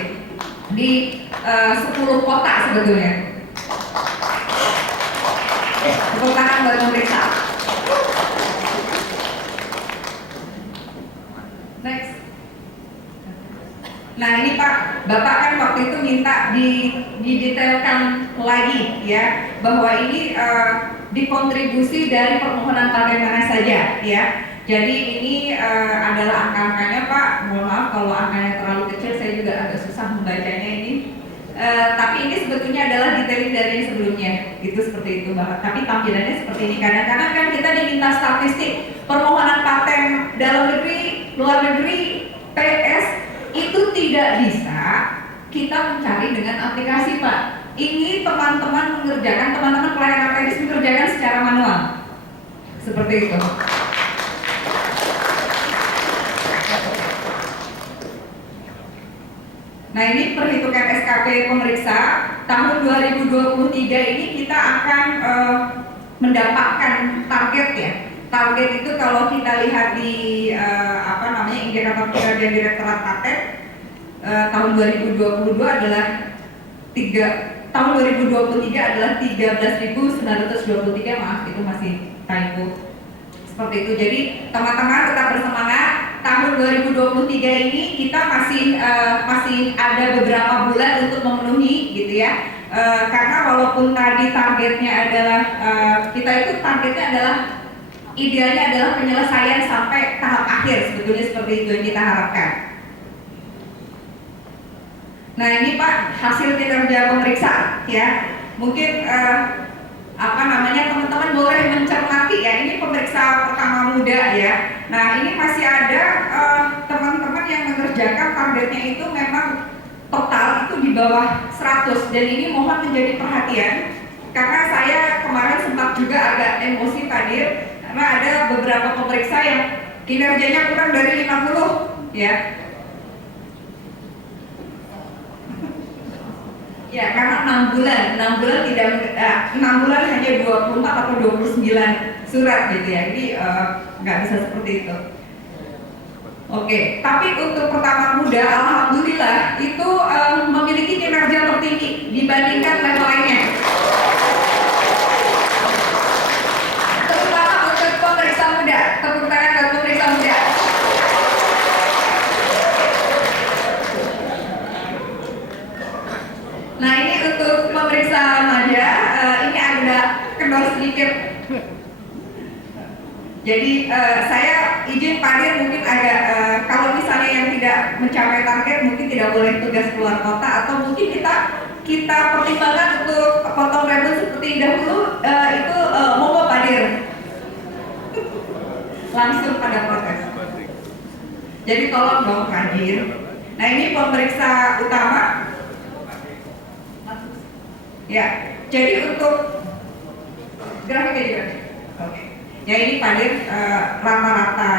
di 10 kota sebetulnya. Tepuk tangan buat pemeriksa. Next. Nah ini Pak, Bapak kan waktu itu minta didetailkan lagi ya, bahwa ini dikontribusi dari permohonan partai mana saja ya. Jadi ini adalah angka-angkanya Pak, mohon maaf kalau angkanya terlalu kecil, saya juga agak susah membacanya ini. Tapi ini sebetulnya adalah detailing dari yang sebelumnya, itu seperti itu Mbak. Tapi tampilannya seperti ini. Kadang-kadang kan kita diminta statistik permohonan paten dalam negeri, luar negeri, PS itu tidak bisa kita mencari dengan aplikasi Pak. Ini teman-teman mengerjakan, teman-teman pelayanan teknis mengerjakan secara manual, seperti itu. Nah ini perhitungan SKP pemeriksa tahun 2023 ini kita akan mendapatkan target ya. Target itu kalau kita lihat di indikator kinerja Direktorat Paten tahun 2022 adalah tahun 2023 adalah 13.923, maaf itu masih typo. Seperti itu. Jadi teman-teman tetap bersemangat. Tahun 2023 ini kita masih ada beberapa bulan untuk memenuhi gitu ya. Karena walaupun tadi targetnya adalah kita itu targetnya adalah idealnya adalah penyelesaian sampai tahap akhir, sebetulnya seperti itu yang kita harapkan. Nah ini Pak hasil kinerja pemeriksa ya. Mungkin teman-teman boleh mencermati ya, ini pemeriksa pertama muda ya. Nah ini masih ada teman-teman yang mengerjakan targetnya itu memang total itu di bawah 100, dan ini mohon menjadi perhatian karena saya kemarin sempat juga agak emosi hadir karena ada beberapa pemeriksa yang kinerjanya kurang dari 50 ya. Ya karena 6 bulan tidak 6 bulan hanya 24 atau 29 surat gitu ya. Jadi nggak bisa seperti itu. Oke, tapi untuk pertama muda alhamdulillah itu memiliki kinerja tertinggi dibandingkan level lainnya. Tepuk tangan untuk pemeriksa muda, tepuk tangan untuk pemeriksa muda. Nah ini untuk pemeriksa remaja, ini ada kendor sedikit. Jadi saya izin Padir mungkin agak kalau misalnya yang tidak mencapai target mungkin tidak boleh tugas keluar kota, atau mungkin kita pertimbangkan untuk potong rebel seperti dahulu, itu monggo Padir langsung pada protes. Jadi tolong dong Padir. Nah ini pemeriksa utama. Ya, jadi untuk grafiknya juga. Oke. Ya ini Padir rata-rata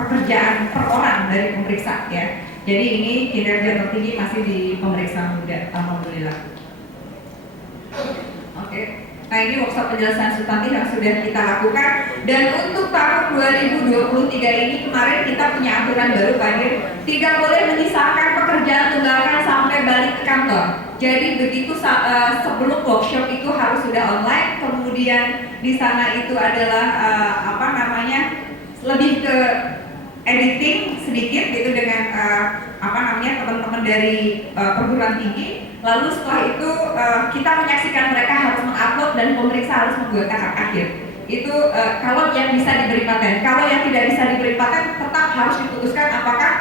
pekerjaan per orang dari pemeriksa ya. Jadi ini kinerja tertinggi masih di pemeriksa muda, alhamdulillah. Oke. Nah ini workshop penjelasan substantif yang sudah kita lakukan, dan untuk tahun 2023 ini kemarin kita punya aturan baru Padir, tidak boleh menyisakan pekerjaan tunggakan sampai balik ke kantor. Jadi begitu sebelum workshop itu harus sudah online, kemudian di sana itu adalah lebih ke editing sedikit gitu dengan teman-teman dari perguruan tinggi. Lalu setelah itu kita menyaksikan mereka harus mengupload dan pemeriksa harus membuatkan hak akhir. Itu kalau yang bisa diberi paten. Kalau yang tidak bisa diberi paten tetap harus diputuskan apakah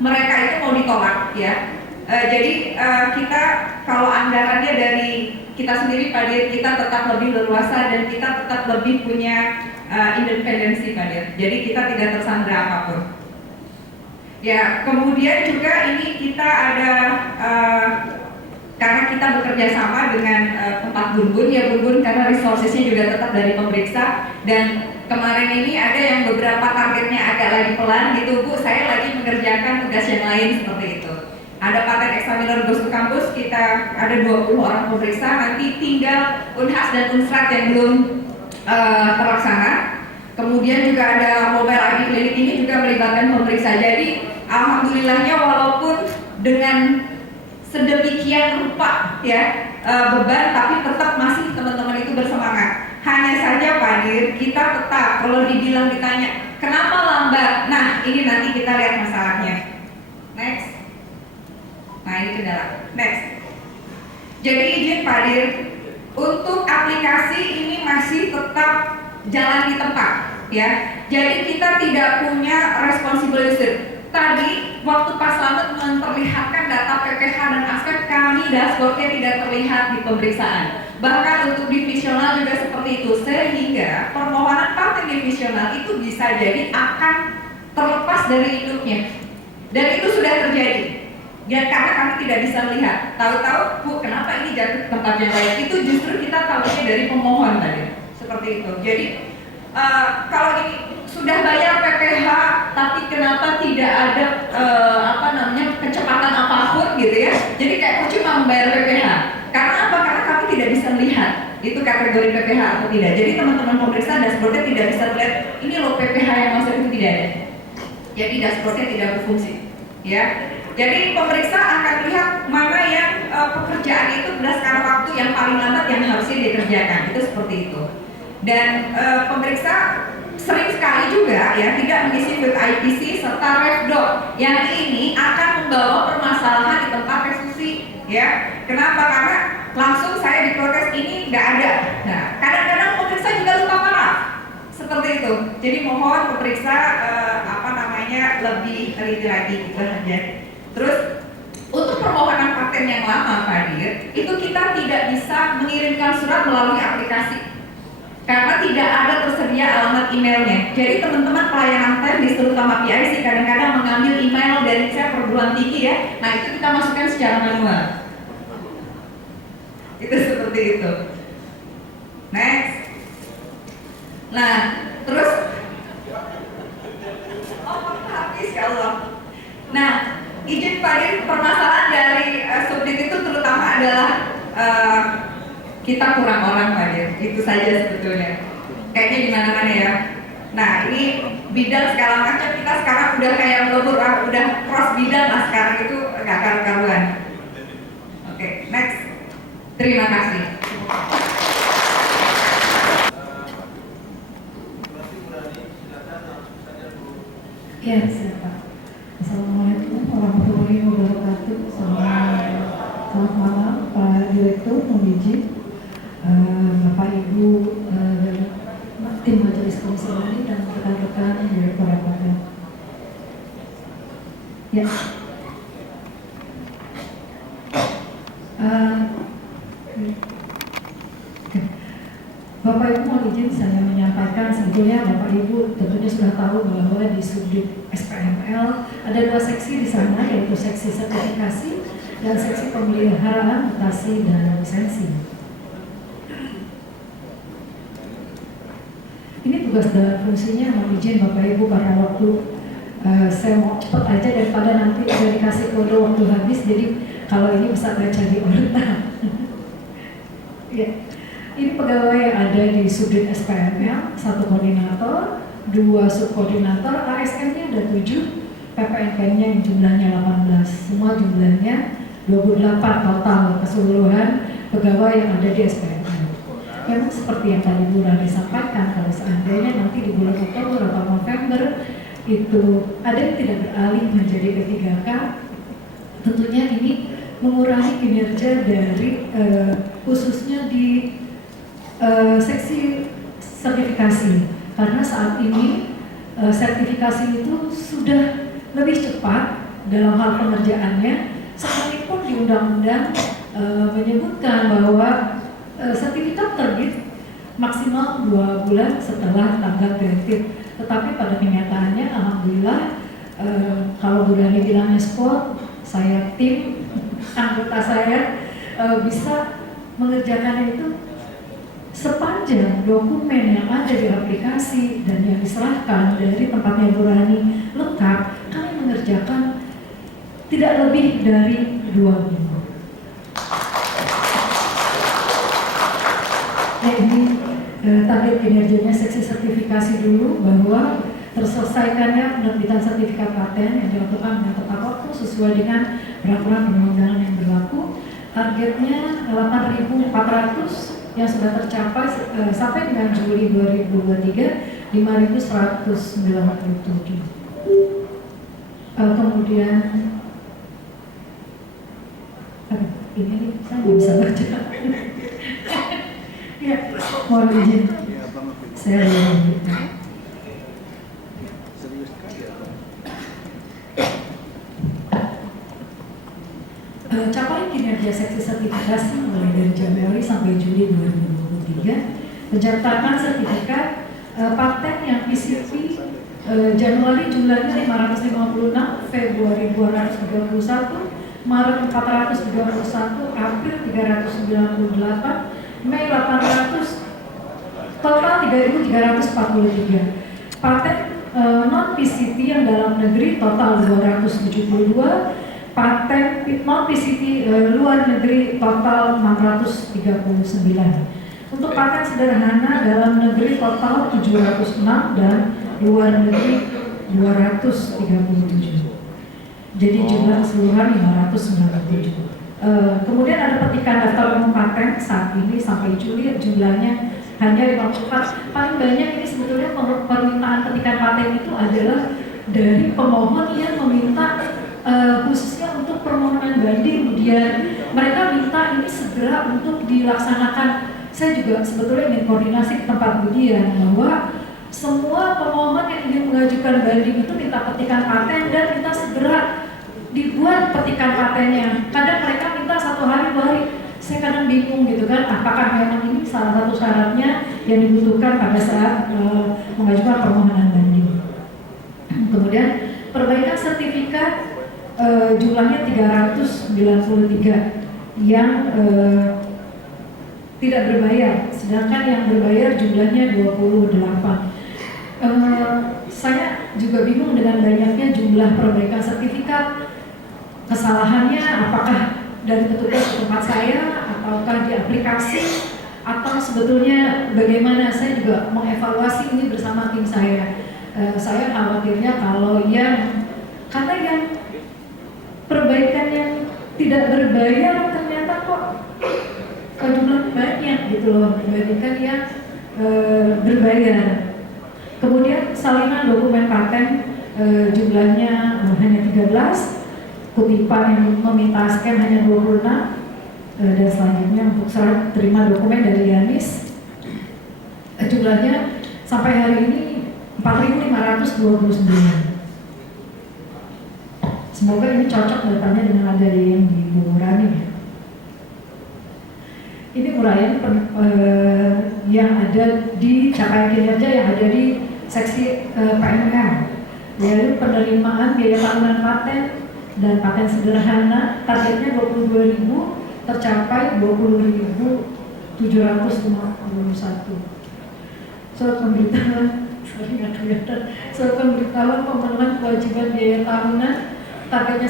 mereka itu mau ditolak ya. Jadi kita kalau anggarannya dari kita sendiri Pak Dir, kita tetap lebih leluasa dan kita tetap lebih punya independensi Pak Dir. Jadi kita tidak tersandra apapun. Ya, kemudian juga ini kita ada karena kita bekerja sama dengan tempat Gun-Gun, ya Gun-Gun karena resourcesnya juga tetap dari pemeriksa, dan kemarin ini ada yang beberapa targetnya agak lagi pelan gitu Bu, saya lagi mengerjakan tugas yang lain seperti itu. Ada patent examiner Goes to Campus, kita ada 20 orang pemeriksa, nanti tinggal Unhas dan Unsrat yang belum terlaksana. Kemudian juga ada mobile ID clinic, ini juga melibatkan pemeriksa. Jadi alhamdulillahnya walaupun dengan sedemikian rupa ya beban, tapi tetap masih teman-teman itu bersemangat. Hanya saja Pak Dir, kita tetap kalau ditanya kenapa lambat, nah ini nanti kita lihat masalahnya. Next. Nah ini kendala. Next. Jadi izin Pak Dir, untuk aplikasi ini masih tetap jalan di tempat ya. Jadi kita tidak punya responsible user. Tadi waktu Pak Slamet memperlihatkan data PPH dan aspek, kami dashboardnya tidak terlihat di pemeriksaan. Bahkan untuk divisional juga seperti itu, sehingga permohonan paten divisional itu bisa jadi akan terlepas dari induknya. Dan itu sudah terjadi. Ya karena kami tidak bisa melihat. Tahu-tahu Bu, kenapa ini jatuh ke tempat yang lain? Itu justru kita tahunya dari pemohon tadi. Seperti itu. Jadi kalau ini sudah bayar PPH, tapi kenapa tidak ada kecepatan apapun gitu ya? Jadi kayak cuma membayar PPH. Karena apa? Karena kami tidak bisa melihat itu kategori PPH atau tidak. Jadi teman-teman pemeriksa dashboardnya tidak bisa melihat ini loh PPH yang masuk itu tidak ada. Jadi dashboardnya tidak berfungsi, ya. Jadi pemeriksa akan lihat mana yang pekerjaan itu berdasarkan waktu yang paling lambat yang harusnya dikerjakan, itu seperti itu. Dan pemeriksa sering sekali juga ya tidak mengisi web IPC serta RefDoc yang ini akan membawa permasalahan di tempat eksekusi ya. Kenapa? Karena langsung saya diprotes ini nggak ada. Nah kadang-kadang pemeriksa juga lupa paraf seperti itu. Jadi mohon pemeriksa lebih teliti lagi gitu aja. Terus untuk permohonan paten yang lama Pak Dir, itu kita tidak bisa mengirimkan surat melalui aplikasi karena tidak ada tersedia alamat emailnya. Jadi teman-teman pelayanan teknis terutama PIC kadang-kadang mengambil email dari saya perguruan tinggi ya. Nah itu kita masukkan secara manual. Itu seperti itu. Next. Nah terus habis ya Allah. Nah izin Pak Dir, permasalahan dari subdit itu terutama adalah kita kurang orang Pak Dir, itu saja sebetulnya. Kayaknya di mana-mana ya. Nah ini bidang segala macam kita sekarang udah kayak melebur, udah cross bidang lah sekarang itu nggak karu-karuan. Oke, next. Terima kasih. Ya, siapa? Assalamualaikum warahmatullahi wabarakatuh. Selamat malam Pak Direktur, mohon izin Bapak Ibu tim Majelis Komisi ini dan rekan-rekan Direktur Rapat. Ya. Bapak Ibu mohon izin saya menyampaikan, sebetulnya Bapak Ibu tentunya sudah tahu bahwa di subdit SPML ada 2 seksi di sana, yaitu seksi sertifikasi dan seksi pemeliharaan, mutasi dan lisensi. Ini tugas dan fungsinya, mohon izin Bapak Ibu karena waktu saya mau cepat aja daripada nanti udah dikasih kode waktu habis, jadi kalau ini bisa baca di orta. Ya. Ini pegawai yang ada di subdit SPML, 1 koordinator, 2 subkoordinator, ASN-nya ada 7, PPNP-nya yang jumlahnya 18, semua jumlahnya 28 total keseluruhan pegawai yang ada di SPML. Memang seperti yang tadi Bu Rani sampaikan, kalau seandainya nanti di bulan Oktober atau November itu ada yang tidak beralih menjadi P3K, tentunya ini mengurangi kinerja dari khususnya di seksi sertifikasi, karena saat ini sertifikasi itu sudah lebih cepat dalam hal pengerjaannya, sekalipun di undang-undang menyebutkan bahwa sertifikat terbit maksimal 2 bulan setelah tanggal granted. Tetapi pada kenyataannya, alhamdulillah, kalau Bu Rani bilangnya spot, saya tim anggota saya bisa mengerjakan itu sepanjang dokumen yang ada di aplikasi dan yang diserahkan dari tempatnya Bu Rani lengkap, kami mengerjakan tidak lebih dari 2 minggu. Nah, ini target kinerjanya seksi sertifikasi dulu, bahwa terselesaikannya penerbitan sertifikat paten yang dilakukan dengan tepat waktu sesuai dengan peraturan perundang-undangan yang berlaku. Targetnya 8.400 yang sudah tercapai sampai dengan Juli 2023 5.197. Kemudian ini nih, saya nggak bisa baca. Ya, mohon izin. Saya capaian kinerja seksi sertifikasi mulai dari Januari sampai Juli 2023, pencetakan sertifikat paten yang PCP Januari jumlahnya 556, Februari 231, Maret 431, April 398, Mei 800, total 3.343. Paten non PCT yang dalam negeri total 272, paten non PCT luar negeri total 639. Untuk paten sederhana dalam negeri total 706 dan luar negeri 237. Jadi jumlah keseluruhan 597. Kemudian ada petikan daftar umum paten saat ini sampai Juli jumlahnya hanya 54. Paling banyak ini sebetulnya permintaan petikan paten itu adalah dari pemohon yang meminta khususnya untuk permohonan banding. Kemudian mereka minta ini segera untuk dilaksanakan. Saya juga sebetulnya ingin koordinasi ke tempat Budian bahwa semua pemohon yang ingin mengajukan banding itu minta petikan paten dan minta segera dibuat petikan patennya. Kadang mereka minta 1 hari 2 hari. Saya kadang bingung gitu kan, apakah memang ini salah satu syaratnya yang dibutuhkan pada saat mengajukan permohonan banding. Kemudian perbaikan sertifikat jumlahnya 393 yang tidak berbayar, sedangkan yang berbayar jumlahnya 28. Saya juga bingung dengan banyaknya jumlah perbaikan sertifikat. Kesalahannya apakah dari petugas di tempat saya, ataukah di aplikasi, atau sebetulnya bagaimana? Saya juga mengevaluasi ini bersama tim saya. Saya khawatirnya kalau karena yang perbaikan yang tidak berbayar ternyata kok jumlah banyak gitu loh dibandingkan yang berbayar. Kemudian salinan dokumen paten jumlahnya hanya 13, kutipan yang meminta scan hanya 26, dan selanjutnya untuk serah terima dokumen dari Yanis jumlahnya sampai hari ini 4.529. Semoga ini cocok datanya dengan ada yang di Bu Rani. Ini uraian yang ada di capaian kinerja yang ada di seksi PMM, yaitu penerimaan biaya tahunan paten dan paten sederhana targetnya 22.000, tercapai 20.751. Surat pemberitahuan pemenuhan kewajiban biaya tahunan targetnya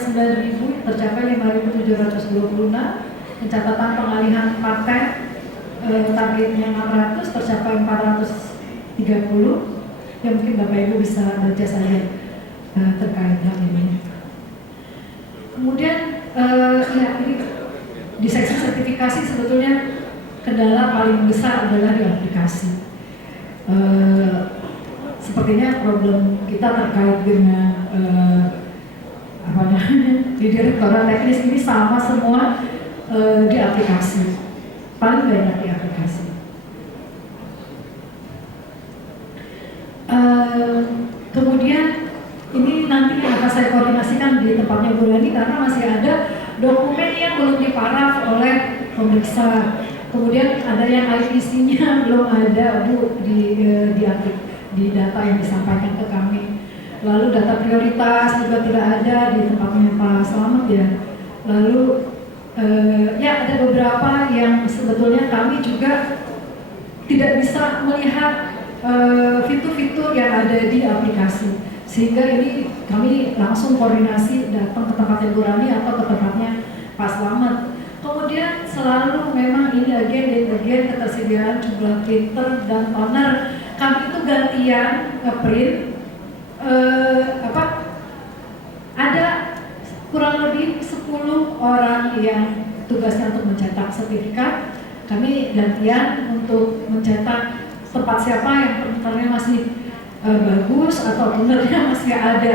9.000, tercapai 5.726. Pencatatan pengalihan paten targetnya 600, tercapai 430. Ya mungkin Bapak Ibu bisa baca saja terkait hal ini. Kemudian ini di seksi sertifikasi sebetulnya kendala paling besar adalah di aplikasi. Sepertinya problem kita terkait dengan di direktorat teknis ini sama semua. Di aplikasi, paling banyak di aplikasi. Kemudian ini nanti akan saya koordinasikan di tempatnya Bu Rani karena masih ada dokumen yang belum diparaf oleh pemeriksa. Kemudian ada yang IPC-nya belum ada Bu di data yang disampaikan ke kami. Lalu data prioritas juga tidak ada di tempatnya Pak Slamet ya. Lalu ya ada beberapa yang sebetulnya kami juga tidak bisa melihat fitur-fitur yang ada di aplikasi, sehingga ini kami langsung koordinasi datang ke tempat Ibu Rani atau ke tempatnya Pak Slamet. Kemudian selalu memang ini agen ketersediaan jumlah printer dan toner. Kami itu gantian nge-print ada kurang lebih 10 orang yang tugasnya untuk mencetak sertifikat. Kami gantian untuk mencetak tempat siapa yang printernya masih bagus atau tonernya masih ada,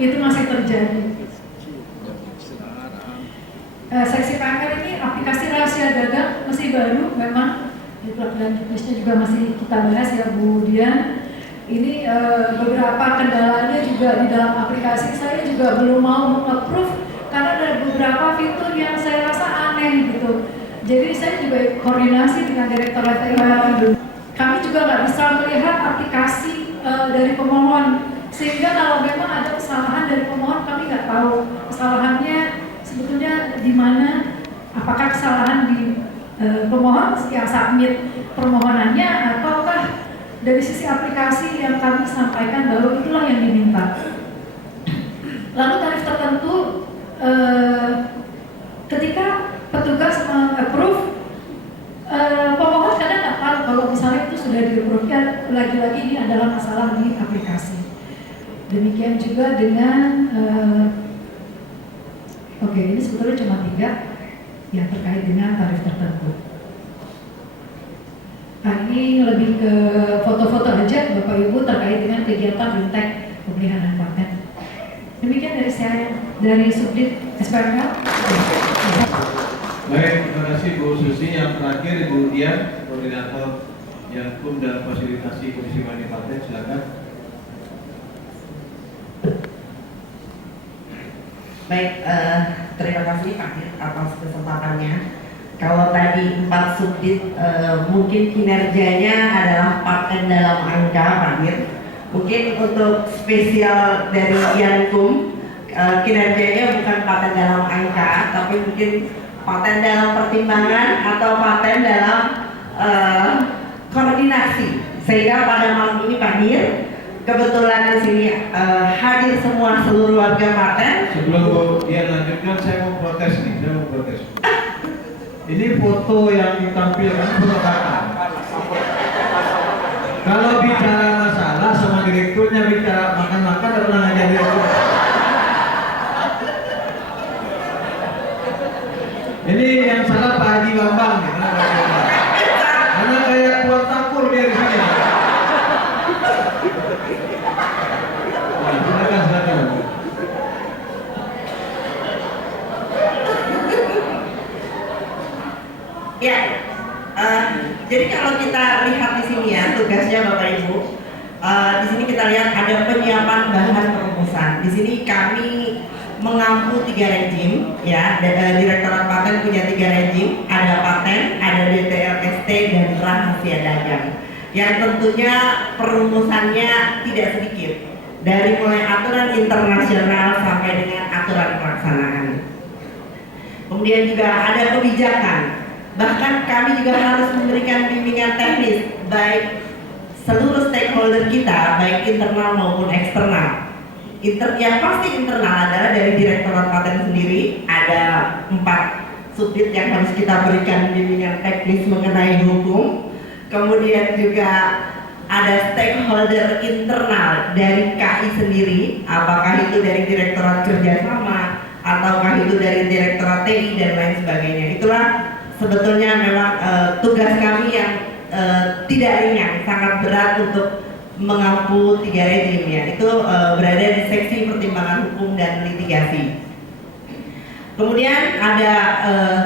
itu masih terjadi. Seksi PMR ini aplikasi rahasia dagang masih baru memang, dan juknisnya juga masih kita bahas ya Bu Dian. Ini beberapa kendalanya juga di dalam aplikasi, saya juga belum mau meng-approve karena ada beberapa fitur yang saya rasa aneh gitu. Jadi saya juga koordinasi dengan Direktorat TI. Kami juga nggak bisa melihat aplikasi dari pemohon, sehingga kalau memang ada kesalahan dari pemohon kami nggak tahu kesalahannya sebetulnya di mana, apakah kesalahan di pemohon yang submit permohonannya, ataukah dari sisi aplikasi yang kami sampaikan bahwa itulah yang diminta. Lalu tarif tertentu ketika petugas meng-approve, pemohon kadang nggak tahu kalau misalnya itu sudah di-approve. Ya, lagi-lagi ini adalah masalah di aplikasi. Demikian juga dengan oke, ini sebetulnya cuma 3 yang terkait dengan tarif tertentu. Nah, ini lebih ke foto-foto aja Bapak Ibu terkait dengan kegiatan Bimtek pemeliharaan paten. Demikian dari saya, dari Subdit SPML. Baik, terima kasih Bu Susi. Yang terakhir Ibu Dian, Koordinator Yankum dan Fasilitasi Komisi Banding Paten, silakan. Baik, terima kasih Pak Dir atas kesempatannya. Kalau tadi 4 subdit mungkin kinerjanya adalah paten dalam angka Pak Dir. Mungkin untuk spesial dari Yankum, kinerjanya bukan paten dalam angka, tapi mungkin paten dalam pertimbangan atau paten dalam koordinasi. Sehingga pada malam ini Pak Dir, kebetulan di sini hadir semua seluruh warga paten. Sebelum Bu Dian lanjutkan, saya mau protes nih, Ini foto yang ditampilkan foto kakak. Kalau bicara masalah sama direkturnya, bicara makan-makan, tidak pernah ngajak direktur. Ini yang salah Pak Haji Bambang nih, karena kayak kuat takur dia di sini. Silakan. Ya, jadi kalau kita lihat di sini ya tugasnya Bapak Ibu, di sini kita lihat ada penyiapan bahan perumusan. Di sini kami mengampu 3 rejim, ya. Direktorat Paten punya 3 rejim, ada paten, ada DTLST dan rahasia dagang. Yang tentunya perumusannya tidak sedikit, dari mulai aturan internasional sampai dengan aturan pelaksanaan. Kemudian juga ada kebijakan. Bahkan kami juga harus memberikan bimbingan teknis baik seluruh stakeholder kita, baik internal maupun eksternal. Yang pasti internal adalah dari Direktorat Paten sendiri, ada 4 subdit yang harus kita berikan bimbingan teknis mengenai hukum. Kemudian juga ada stakeholder internal dari KI sendiri, apakah itu dari Direktorat Kerjasama ataukah itu dari Direktorat TI dan lain sebagainya. Itulah sebetulnya memang tugas kami yang tidak ringan, sangat berat untuk mengampu 3 rejim ya. Itu berada di seksi pertimbangan hukum dan litigasi. Kemudian ada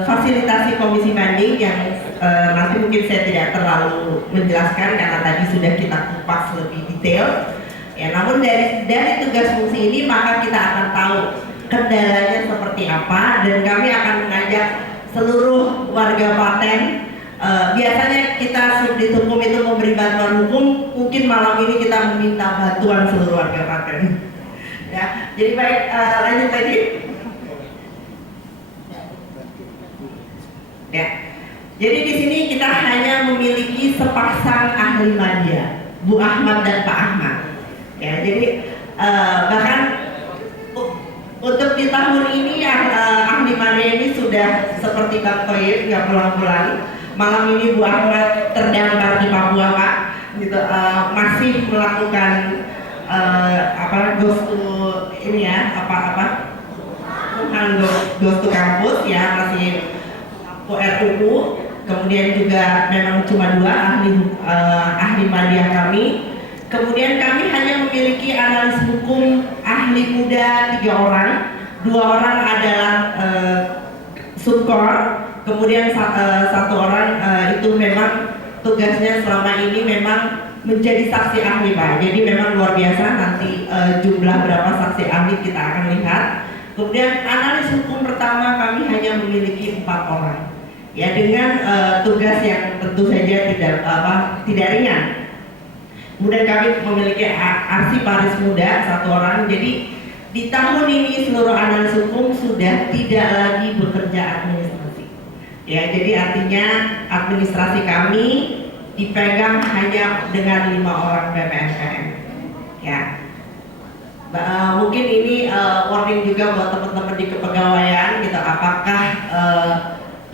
fasilitasi komisi banding yang nanti mungkin saya tidak terlalu menjelaskan karena tadi sudah kita kupas lebih detail. Ya, namun dari tugas fungsi ini maka kita akan tahu kendalanya seperti apa, dan kami akan mengajak seluruh warga Paten biasanya kita subdit hukum itu memberi bantuan hukum, mungkin malam ini kita meminta bantuan seluruh warga Klaten. Ya, jadi baik, lanjut lagi. Ya, jadi di sini kita hanya memiliki sepasang ahli media, Bu Ahmad dan Pak Ahmad. Ya, jadi bahkan untuk di tahun ini yang ahli media ini sudah seperti Bang Toyib nggak pulang-pulang. Malam ini Bu Ahmad terdampar di Papua, Pak, gitu, masih melakukan ghost to ini ya, ghost to kampus ya, masih RUU. Kemudian juga memang cuma 2 ahli media kami. Kemudian kami hanya memiliki analis hukum ahli muda 3 orang, 2 orang adalah subkor. Kemudian 1 orang itu memang tugasnya selama ini memang menjadi saksi ahli, Pak. Jadi memang luar biasa, nanti jumlah berapa saksi ahli kita akan lihat. Kemudian analis hukum pertama kami hanya memiliki 4 orang. Ya, dengan tugas yang tentu saja tidak ringan. Kemudian kami memiliki arsiparis muda 1 orang. Jadi di tahun ini seluruh analis hukum sudah tidak lagi bekerja administrasi. Ya, jadi artinya administrasi kami dipegang hanya dengan 5 orang BPNPM. Ya, mungkin ini warning juga buat teman-teman di kepegawaian, gitu. Apakah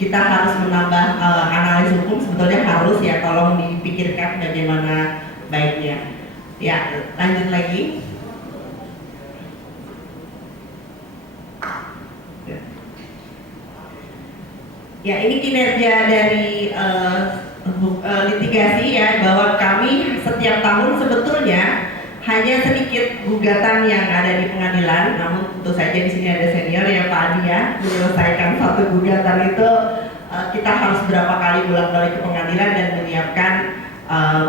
kita harus menambah analis hukum? Sebetulnya harus ya, tolong dipikirkan bagaimana baiknya. Ya, lanjut lagi. Ya, ini kinerja dari litigasi ya, bahwa kami setiap tahun sebetulnya hanya sedikit gugatan yang ada di pengadilan, namun tentu saja di sini ada senior ya Pak Adi ya, menyelesaikan 1 gugatan itu kita harus berapa kali bolak-balik ke pengadilan dan menyiapkan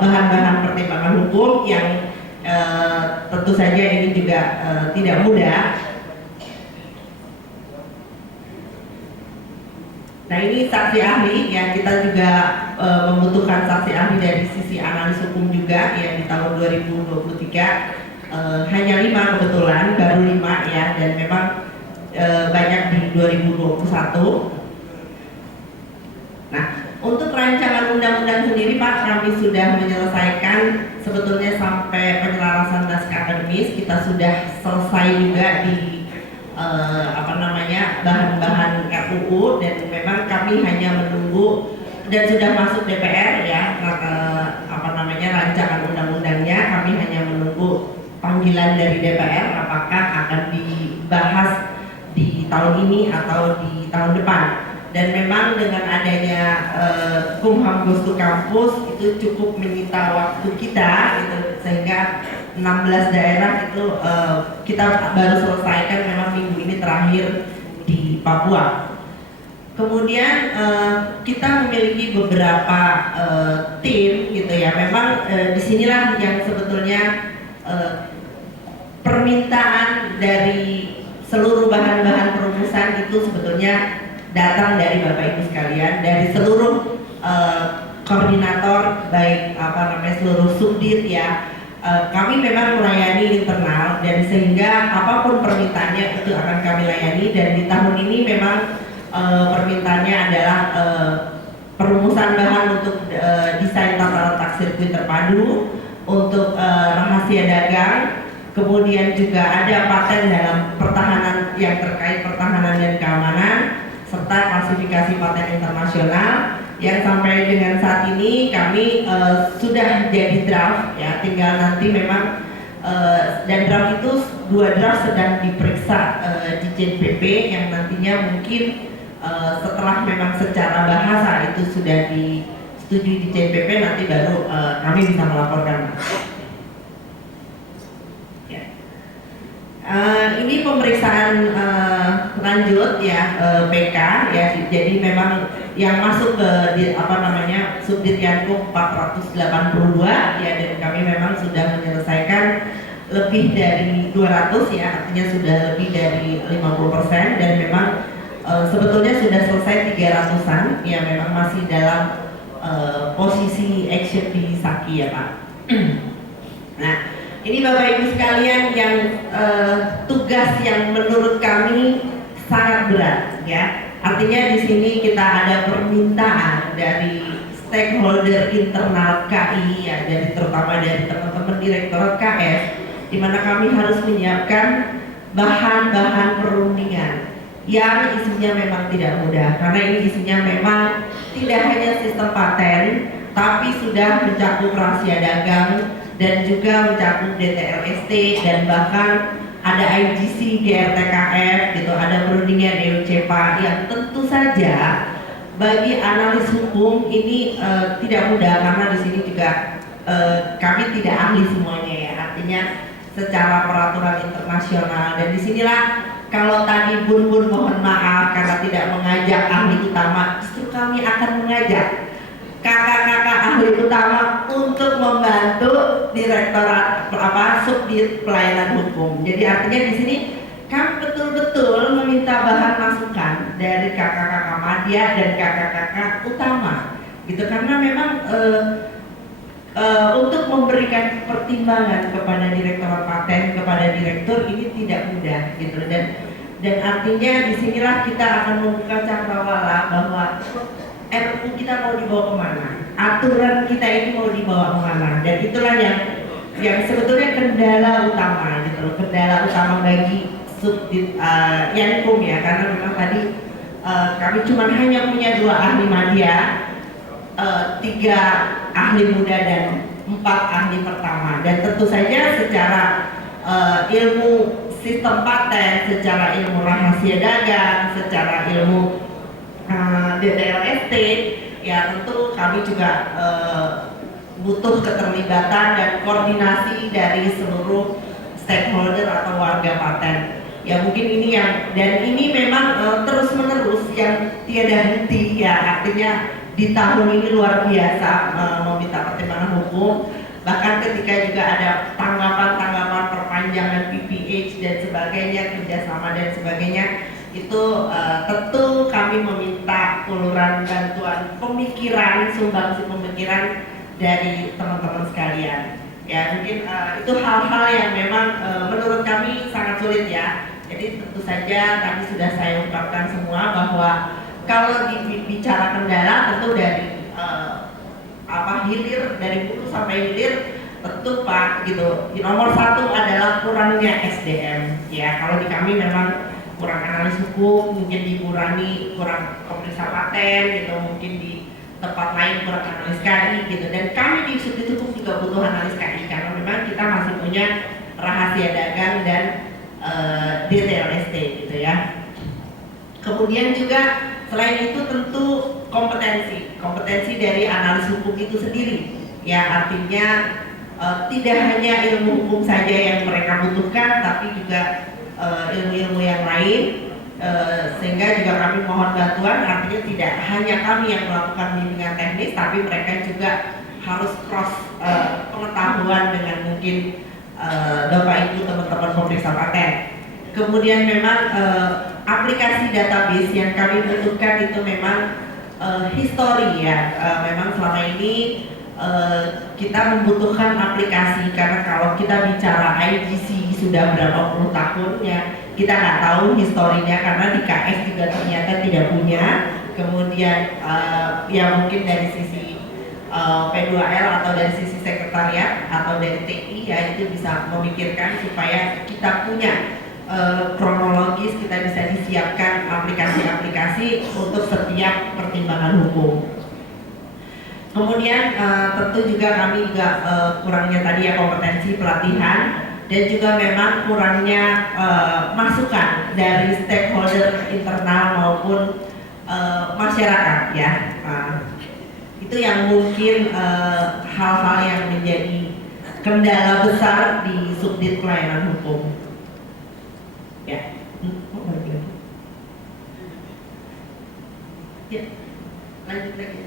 bahan-bahan pertimbangan hukum yang tentu saja ini juga tidak mudah. Nah, ini saksi ahli ya, kita juga membutuhkan saksi ahli dari sisi analis hukum juga ya. Di tahun 2023 hanya 5 kebetulan, baru 5 ya, dan memang banyak di 2021. Nah, untuk rancangan undang-undang sendiri Pak, kami sudah menyelesaikan sebetulnya sampai penyelarasan naskah akademis. Kita sudah selesai juga di bahan-bahan RUU, dan memang kami hanya menunggu dan sudah masuk DPR ya, rancangan undang-undangnya. Kami hanya menunggu panggilan dari DPR apakah akan dibahas di tahun ini atau di tahun depan. Dan memang dengan adanya Kumham Goes to Kampus itu cukup menyita waktu kita gitu, sehingga 16 daerah itu kita baru selesaikan memang minggu ini terakhir di Papua. Kemudian kita memiliki beberapa tim gitu ya. Memang disinilah yang sebetulnya permintaan dari seluruh bahan-bahan perumusan itu sebetulnya datang dari Bapak Ibu sekalian, dari seluruh koordinator, baik seluruh subdit ya. Kami memang melayani internal, dan sehingga apapun permintaannya itu akan kami layani. Dan di tahun ini memang permintaannya adalah perumusan bahan untuk desain tata letak sirkuit terpadu, untuk rahasia dagang, kemudian juga ada paten dalam pertahanan yang terkait pertahanan dan keamanan, serta klasifikasi paten internasional. Yang sampai dengan saat ini kami sudah jadi draft ya, tinggal nanti memang dan draft itu 2 draft sedang diperiksa di JNPP, yang nantinya mungkin setelah memang secara bahasa itu sudah disetujui di JNPP, nanti baru kami bisa melaporkan. Ya. Ini pemeriksaan lanjut ya, PK ya, jadi memang yang masuk ke Subdit Yankum 482 ya, dan kami memang sudah menyelesaikan lebih dari 200 ya, artinya sudah lebih dari 50%, dan memang sebetulnya sudah selesai 300-an ya, memang masih dalam posisi action di Saki ya Pak. Nah, ini Bapak Ibu sekalian yang tugas yang menurut kami sangat berat ya. Artinya di sini kita ada permintaan dari stakeholder internal KI ya, dari terutama dari teman-teman Direktorat KF, di mana kami harus menyiapkan bahan-bahan perundingan yang isinya memang tidak mudah, karena ini isinya memang tidak hanya sistem paten, tapi sudah mencakup rahasia dagang dan juga mencakup DTLST dan bahkan ada IGC, GRTKF gitu, ada perundingan EUCEPA yang tentu saja bagi analis hukum ini tidak mudah, karena di sini juga kami tidak ahli semuanya ya, artinya secara peraturan internasional. Dan disinilah kalau tadi Bun mohon maaf karena tidak mengajak ahli utama, justru kami akan mengajak kakak-kakak ahli utama untuk membantu Direktorat Subdit Pelayanan Hukum. Jadi artinya di sini kami betul-betul meminta bahan masukan dari kakak-kakak madya dan kakak-kakak utama, gitu, karena memang untuk memberikan pertimbangan kepada Direktorat Paten, kepada direktur ini tidak mudah, gitu, dan artinya disinilah kita akan membuka cakrawala bahwa RUU kita mau dibawa kemana, aturan kita ini mau dibawa kemana, dan itulah yang sebetulnya kendala utama, gitu, kendala utama bagi Subdit Yankum ya, karena memang tadi kami cuma hanya punya 2 ahli madya, 3 ahli muda dan 4 ahli pertama, dan tentu saja secara ilmu sistem paten, secara ilmu rahasia dagang, secara ilmu DTLST ya tentu kami juga butuh keterlibatan dan koordinasi dari seluruh stakeholder atau warga paten. Ya mungkin ini dan ini memang terus menerus yang tiada henti ya, artinya di tahun ini luar biasa meminta pertimbangan hukum, bahkan ketika juga ada tanggapan-tanggapan perpanjangan PPH dan sebagainya, kerjasama dan sebagainya, itu tentu kami meminta uluran bantuan pemikiran, sumbangsi pemikiran dari teman-teman sekalian. Ya mungkin itu hal-hal yang memang menurut kami sangat sulit ya. Jadi tentu saja tadi sudah saya ungkapkan semua bahwa kalau bicara kendala tentu dari hilir, dari hulu sampai hilir tentu Pak gitu. Nomor 1 adalah kurangnya SDM ya. Kalau di kami memang kurang analis hukum, mungkin dikurangi kurang pemeriksa paten gitu, mungkin di tempat lain kurang analis KI gitu. Dan kami di Subdit Hukum juga butuh analis KI karena memang kita masih punya rahasia dagang dan DTLST gitu ya. Kemudian juga selain itu tentu kompetensi dari analis hukum itu sendiri ya, artinya tidak hanya ilmu hukum saja yang mereka butuhkan, tapi juga ilmu-ilmu yang lain, sehingga juga kami mohon bantuan, artinya tidak hanya kami yang melakukan bimbingan teknis, tapi mereka juga harus cross pengetahuan dengan mungkin Bapak Ibu teman-teman pemeriksa paten. Kemudian memang aplikasi database yang kami butuhkan itu memang history ya, memang selama ini kita membutuhkan aplikasi, karena kalau kita bicara IGC sudah berapa puluh tahun ya, kita nggak tahu historinya karena di KS juga ternyata tidak punya. Kemudian ya mungkin dari sisi P2L atau dari sisi sekretariat atau dari TI ya itu bisa memikirkan supaya kita punya kronologis, kita bisa disiapkan aplikasi-aplikasi untuk setiap pertimbangan hukum. Kemudian tentu juga kami juga kurangnya tadi ya kompetensi pelatihan, dan juga memang kurangnya masukan dari stakeholder internal maupun masyarakat ya. Itu yang mungkin hal-hal yang menjadi kendala besar di Subdit Pelayanan Hukum. Ya. Ya. Lanjut lagi.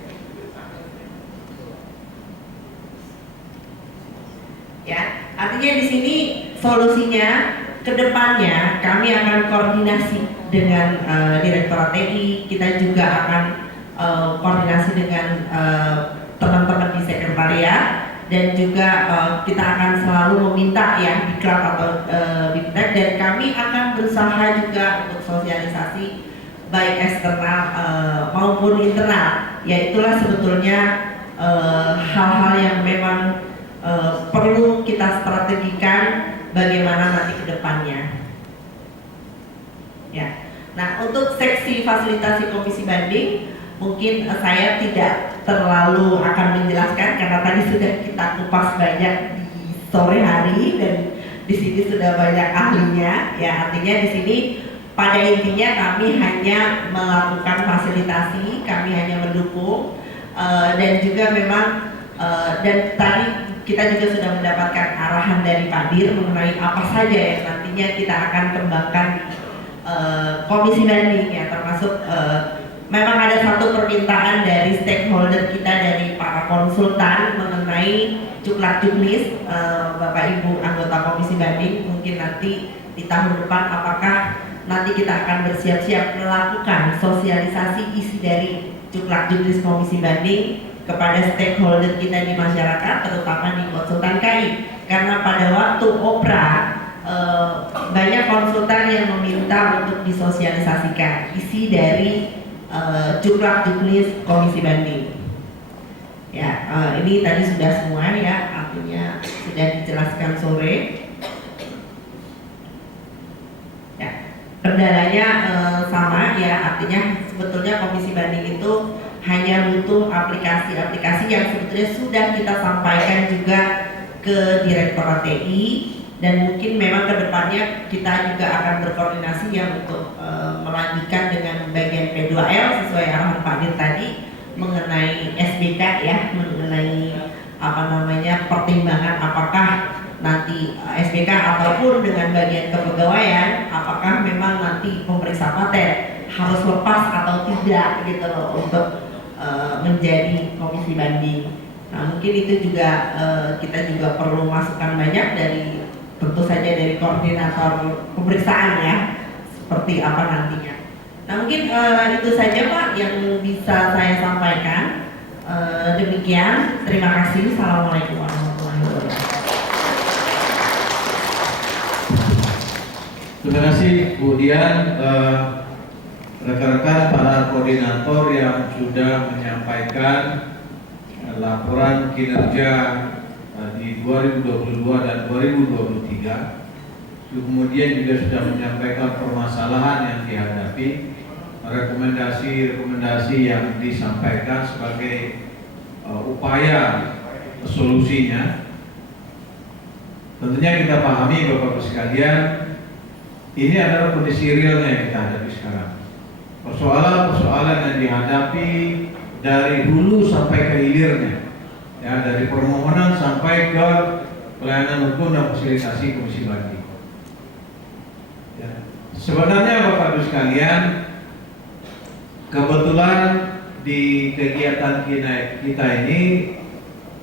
Ya, artinya di sini solusinya kedepannya kami akan koordinasi dengan Direktorat TI. Kita juga akan koordinasi dengan teman-teman di sekretariat, dan juga kita akan selalu meminta ya diklat atau biptek, dan kami akan berusaha juga untuk sosialisasi baik eksternal maupun internal. Ya itulah sebetulnya hal-hal yang memang perlu kita strategikan bagaimana nanti ke depannya. Ya. Nah, untuk seksi fasilitasi komisi banding mungkin saya tidak terlalu akan menjelaskan karena tadi sudah kita kupas banyak di sore hari dan di sini sudah banyak ahlinya. Ya, artinya di sini pada intinya kami hanya melakukan fasilitasi, kami hanya mendukung, dan juga memang dan tadi kita juga sudah mendapatkan arahan dari Pak Dir mengenai apa saja yang nantinya kita akan kembangkan komisi banding ya, termasuk memang ada satu permintaan dari stakeholder kita, dari para konsultan mengenai cuklak-cuklis Bapak Ibu anggota komisi banding. Mungkin nanti di tahun depan apakah nanti kita akan bersiap-siap melakukan sosialisasi isi dari cuklak-cuklis komisi banding kepada stakeholder kita di masyarakat, terutama di konsultan KI, karena pada waktu OPRA banyak konsultan yang meminta untuk disosialisasikan isi dari cuklak-cuklis komisi banding. Ya, ini tadi sudah semua ya, artinya sudah dijelaskan sore. Ya, kendalanya sama ya, artinya sebetulnya komisi banding itu hanya butuh aplikasi-aplikasi yang sebetulnya sudah kita sampaikan juga ke Direktorat TI, dan mungkin memang kedepannya kita juga akan berkoordinasi ya untuk melanjutkan dengan bagian P2L sesuai arahan Pak Dir tadi mengenai SBK ya, mengenai apa namanya pertimbangan apakah nanti SBK ataupun dengan bagian kepegawaian apakah memang nanti pemeriksa paten harus lepas atau tidak gitu loh untuk menjadi komisi banding. Nah mungkin itu juga kita juga perlu masukan banyak dari tentu saja dari koordinator pemeriksaan ya, seperti apa nantinya. Nah mungkin itu saja Pak yang bisa saya sampaikan. Demikian, terima kasih. Assalamualaikum warahmatullahi wabarakatuh. Terima kasih Bu Dian, rekan-rekan para koordinator yang sudah menyampaikan laporan kinerja di 2022 dan 2023. Kemudian juga sudah menyampaikan permasalahan yang dihadapi, rekomendasi-rekomendasi yang disampaikan sebagai upaya solusinya. Tentunya kita pahami Bapak-Ibu sekalian, ini adalah kondisi realnya yang kita hadapi sekarang. Persoalan-persoalan yang dihadapi dari hulu sampai ke hilirnya, ya, dari permohonan sampai ke pelayanan hukum dan fasilitasi komisi banding. Ya. Sebenarnya Bapak-Ibu sekalian, kebetulan di kegiatan kita ini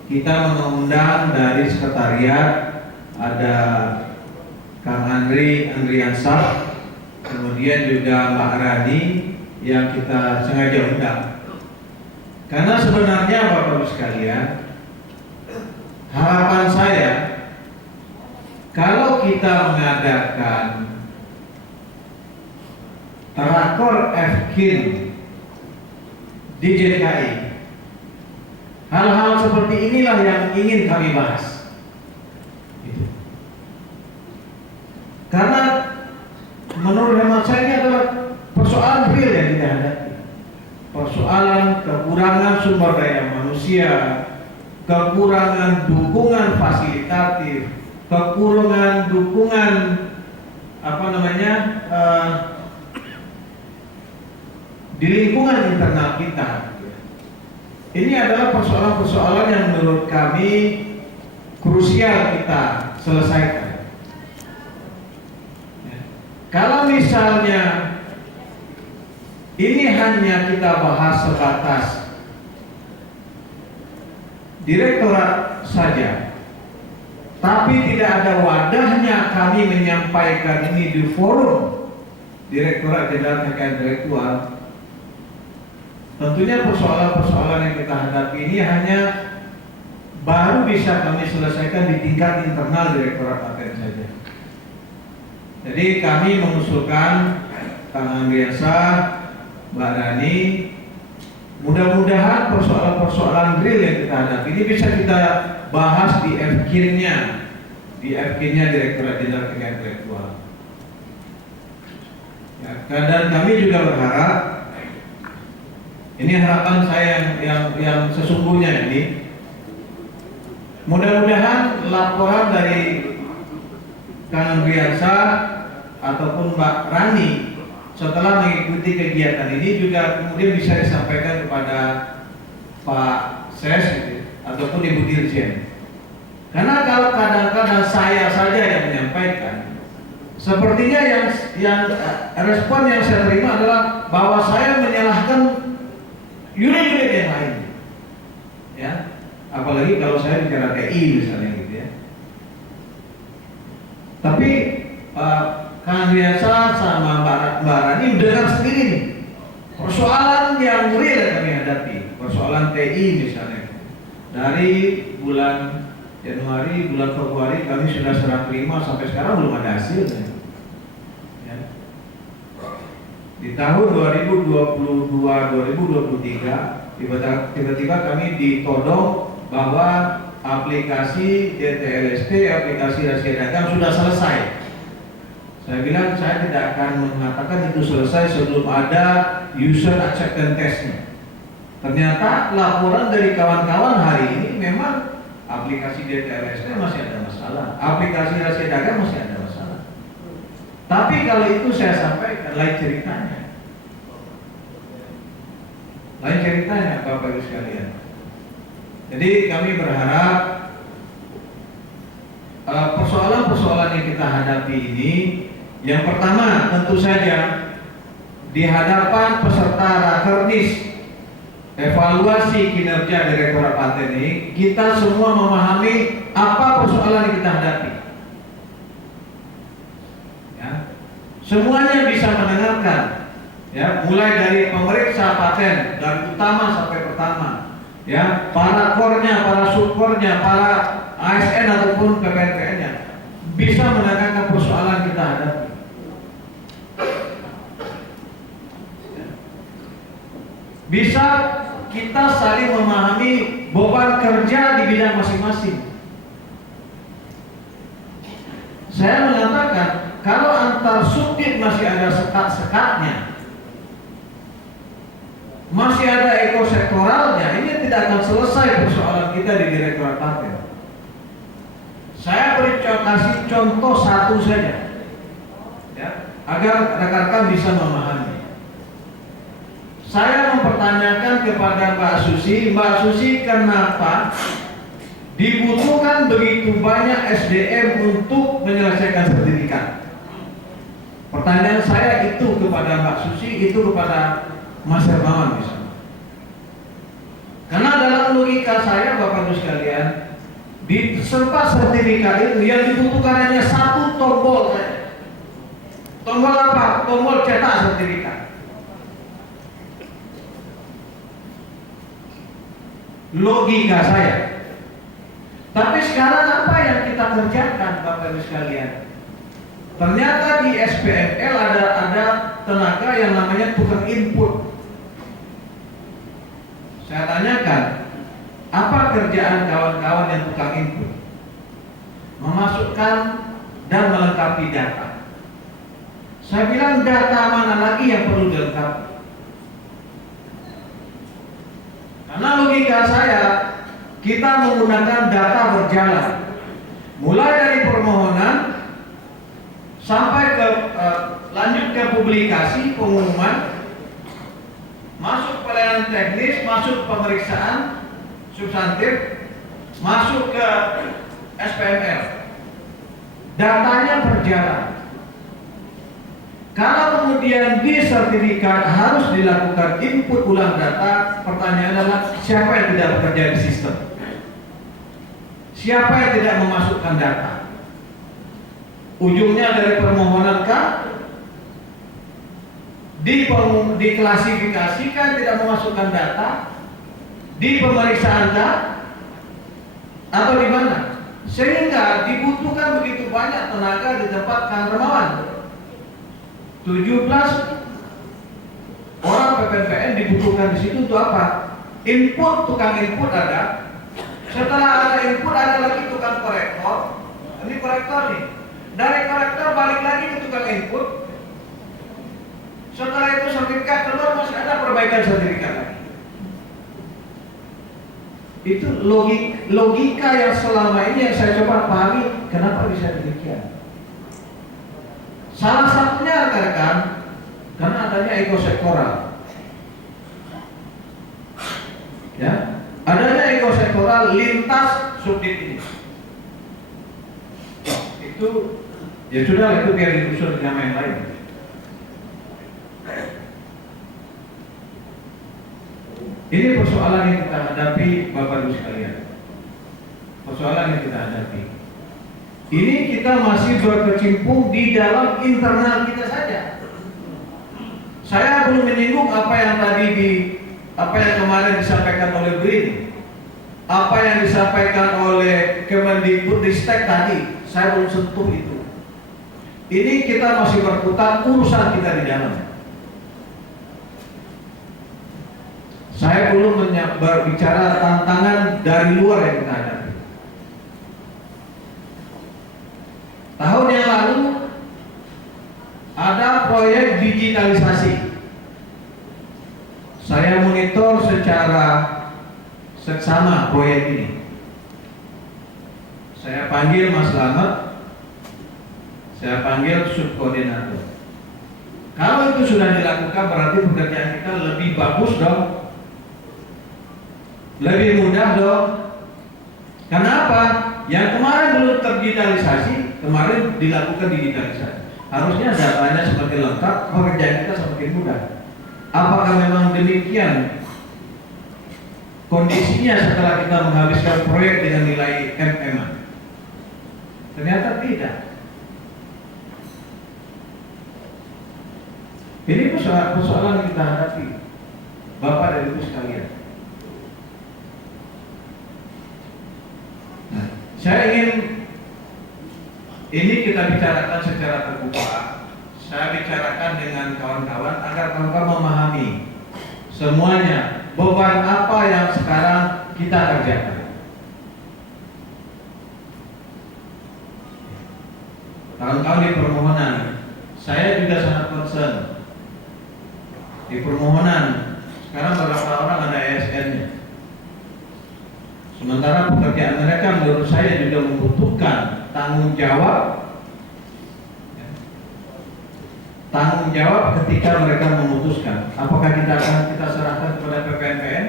kita mengundang dari sekretariat ada Kang Andriansah, kemudian juga Mbak Rani yang kita sengaja undang. Karena sebenarnya Bapak-Ibu sekalian, harapan saya kalau kita mengadakan rakor FKIN di JKI, hal-hal seperti inilah yang ingin kami bahas. Gitu. Karena menurut hemat saya ini adalah persoalan real yang kita hadapi. Persoalan kekurangan sumber daya manusia, kekurangan dukungan fasilitatif, kekurangan dukungan di lingkungan internal kita. Ini adalah persoalan-persoalan yang menurut kami krusial kita selesaikan. Kalau misalnya ini hanya kita bahas sebatas direktorat saja, tapi tidak ada wadahnya kami menyampaikan ini di forum Direktorat Jenderal Kekayaan Intelektual, tentunya persoalan-persoalan yang kita hadapi ini hanya baru bisa kami selesaikan di tingkat internal Direktorat Paten saja. Jadi kami mengusulkan Kang Andriansa, Mbak Rani, mudah-mudahan persoalan-persoalan real yang kita hadapi ini bisa kita bahas di FKIN-nya Direktorat Jenderal Kekayaan Intelektual. Ya, dan kami juga berharap, ini harapan saya yang sesungguhnya ini, mudah-mudahan laporan dari Kang Andriansa ataupun Mbak Rani setelah mengikuti kegiatan ini juga kemudian bisa disampaikan kepada Pak Ses gitu, ataupun Ibu Dirjen. Karena kalau kadang-kadang saya saja yang menyampaikan, sepertinya yang respon yang saya terima adalah bahwa saya menyalahkan unit-unit yang lain, ya. Apalagi kalau saya bicara TI misalnya gitu ya. Tapi Kang Andriansa sama Mbak Rani dengar sendiri nih persoalan yang real yang kami hadapi, persoalan TI misalnya. Dari bulan Januari, bulan Februari kami sudah serah terima, sampai sekarang belum ada hasilnya. Ya. Di tahun 2022-2023 tiba-tiba kami ditodong bahwa aplikasi DTLST, aplikasi rahasia dagang sudah selesai. Saya bilang saya tidak akan mengatakan itu selesai sebelum ada user acceptance testnya. Ternyata laporan dari kawan-kawan hari ini memang aplikasi DTLST masih ada masalah, aplikasi rahasia dagang masih ada masalah. Tapi kalau itu saya sampaikan lain ceritanya. Lain ceritanya Bapak Ibu sekalian. Jadi kami berharap persoalan-persoalan yang kita hadapi ini, yang pertama tentu saja di hadapan peserta Rakernis evaluasi kinerja Direktorat Paten ini, kita semua memahami apa persoalan yang kita hadapi. Ya. Semuanya bisa mendengarkan, ya, mulai dari pemeriksa paten dari utama sampai pertama, ya, para kornya, para subkornya, para ASN ataupun PPNPN-nya bisa mendengarkan persoalan kita hadapi. Bisa kita saling memahami beban kerja di bidang masing-masing. Saya mengatakan kalau antar subdit masih ada sekat-sekatnya, masih ada ekosektoralnya, ini tidak akan selesai persoalan kita di Direktorat Paten. Saya kasih contoh satu saja, ya, agar rekan-rekan bisa memahami. Saya mempertanyakan kepada Mbak Susi, kenapa dibutuhkan begitu banyak SDM untuk menyelesaikan sertifikat? Pertanyaan saya itu kepada Mbak Susi, itu kepada Mas Hermawan misalnya. Karena dalam logika saya, Bapak Ibu sekalian, di serta sertifikat itu yang dibutuhkan hanya satu tombol saja. Tombol apa? Tombol cetak sertifikat. Logika saya. Tapi sekarang apa yang kita kerjakan, Bapak Ibu sekalian? Ternyata di SPML ada tenaga yang namanya tukang input. Saya tanyakan, apa kerjaan kawan-kawan yang tukang input? Memasukkan dan melengkapi data. Saya bilang data mana lagi yang perlu dilengkapi? Karena logika saya, kita menggunakan data berjalan, mulai dari permohonan sampai ke lanjut ke publikasi, pengumuman, masuk pelayanan teknis, masuk pemeriksaan substantif, masuk ke SPML. Datanya berjalan. Kalau kemudian di sertifikat harus dilakukan input ulang data, pertanyaan adalah siapa yang tidak bekerja di sistem? Siapa yang tidak memasukkan data? Ujungnya dari permohonan kah? diklasifikasikan, tidak memasukkan data, di pemeriksaan data, atau di mana? Sehingga dibutuhkan begitu banyak tenaga di tempat Kang Hermawan. 17 orang PPNPN dibutuhkan di situ untuk apa? Input, tukang input ada. Setelah ada input ada lagi tukang korektor. Ini korektor nih. Dari korektor balik lagi ke tukang input. Setelah itu sertifikat keluar, masih ada perbaikan sertifikat lagi. Itu logika yang selama ini yang saya coba pahami, kenapa bisa demikian. Salah satunya rekan-rekan, karena adanya ego sektoral. Ya, adanya ego sektoral lintas subdit ini. Itu ya sudah, itu biar diusul dengan yang lain. Ini persoalan yang kita hadapi, Bapak Ibu sekalian. Persoalan yang kita hadapi. Ini kita masih berkecimpung di dalam internal kita saja. Saya belum menyinggung apa yang kemarin disampaikan oleh BRIN, apa yang disampaikan oleh Kemendikbudristek tadi. Saya belum sentuh itu. Ini kita masih berputar urusan kita di dalam. Saya belum berbicara tantangan dari luar yang kita hadapi. Tahun yang lalu ada proyek digitalisasi. Saya monitor secara seksama proyek ini. Saya panggil Mas Slamet, saya panggil subkoordinator. Kalau itu sudah dilakukan berarti pekerjaan kita lebih bagus dong. Lebih mudah dong. Kenapa? Yang kemarin belum terdigitalisasi, kemarin dilakukan digitalisasi. Harusnya datanya semakin lengkap, pekerjaan kita semakin mudah. Apakah memang demikian kondisinya setelah kita menghabiskan proyek dengan nilai MM? Ternyata tidak. Ini persoalan yang kita hadapi, Bapak dan Ibu sekalian. Nah, saya ingin ini kita bicarakan secara terbuka. Saya bicarakan dengan kawan-kawan agar kawan-kawan memahami semuanya beban apa yang sekarang kita kerjakan. Kawan-kawan di permohonan, saya juga sangat concern. Di permohonan sekarang beberapa orang ada ASN-nya. Sementara pekerjaan mereka menurut saya juga membutuhkan tanggung jawab ketika mereka memutuskan apakah kita serahkan kepada PPNPN.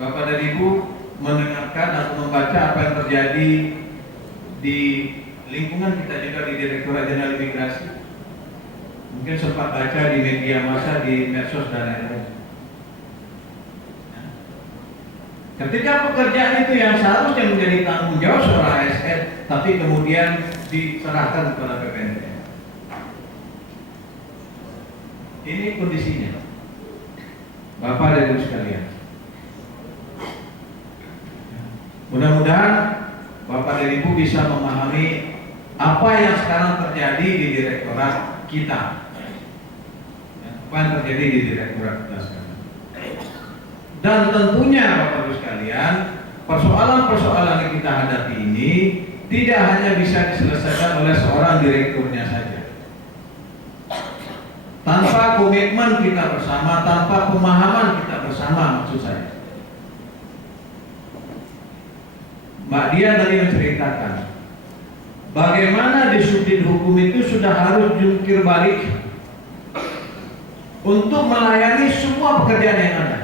Bapak dan Ibu mendengarkan atau membaca apa yang terjadi di lingkungan kita juga di Direktorat Jenderal Imigrasi. Mungkin sempat baca di media massa, di medsos dan lain-lain. Ketika pekerjaan itu yang seharusnya menjadi tanggung jawab seorang ASN, tapi kemudian diserahkan kepada PPNPN. Ini kondisinya, Bapak dan Ibu sekalian. Mudah-mudahan Bapak dan Ibu bisa memahami apa yang sekarang terjadi di direktorat kita. Apa yang terjadi di direktorat kita sekarang. Dan tentunya Bapak Ibu sekalian, persoalan-persoalan yang kita hadapi ini tidak hanya bisa diselesaikan oleh seorang direkturnya saja. Tanpa komitmen kita bersama, tanpa pemahaman kita bersama, maksud saya. Mbak Dia tadi menceritakan bagaimana di subdit hukum itu sudah harus jungkir balik untuk melayani semua pekerjaan yang ada.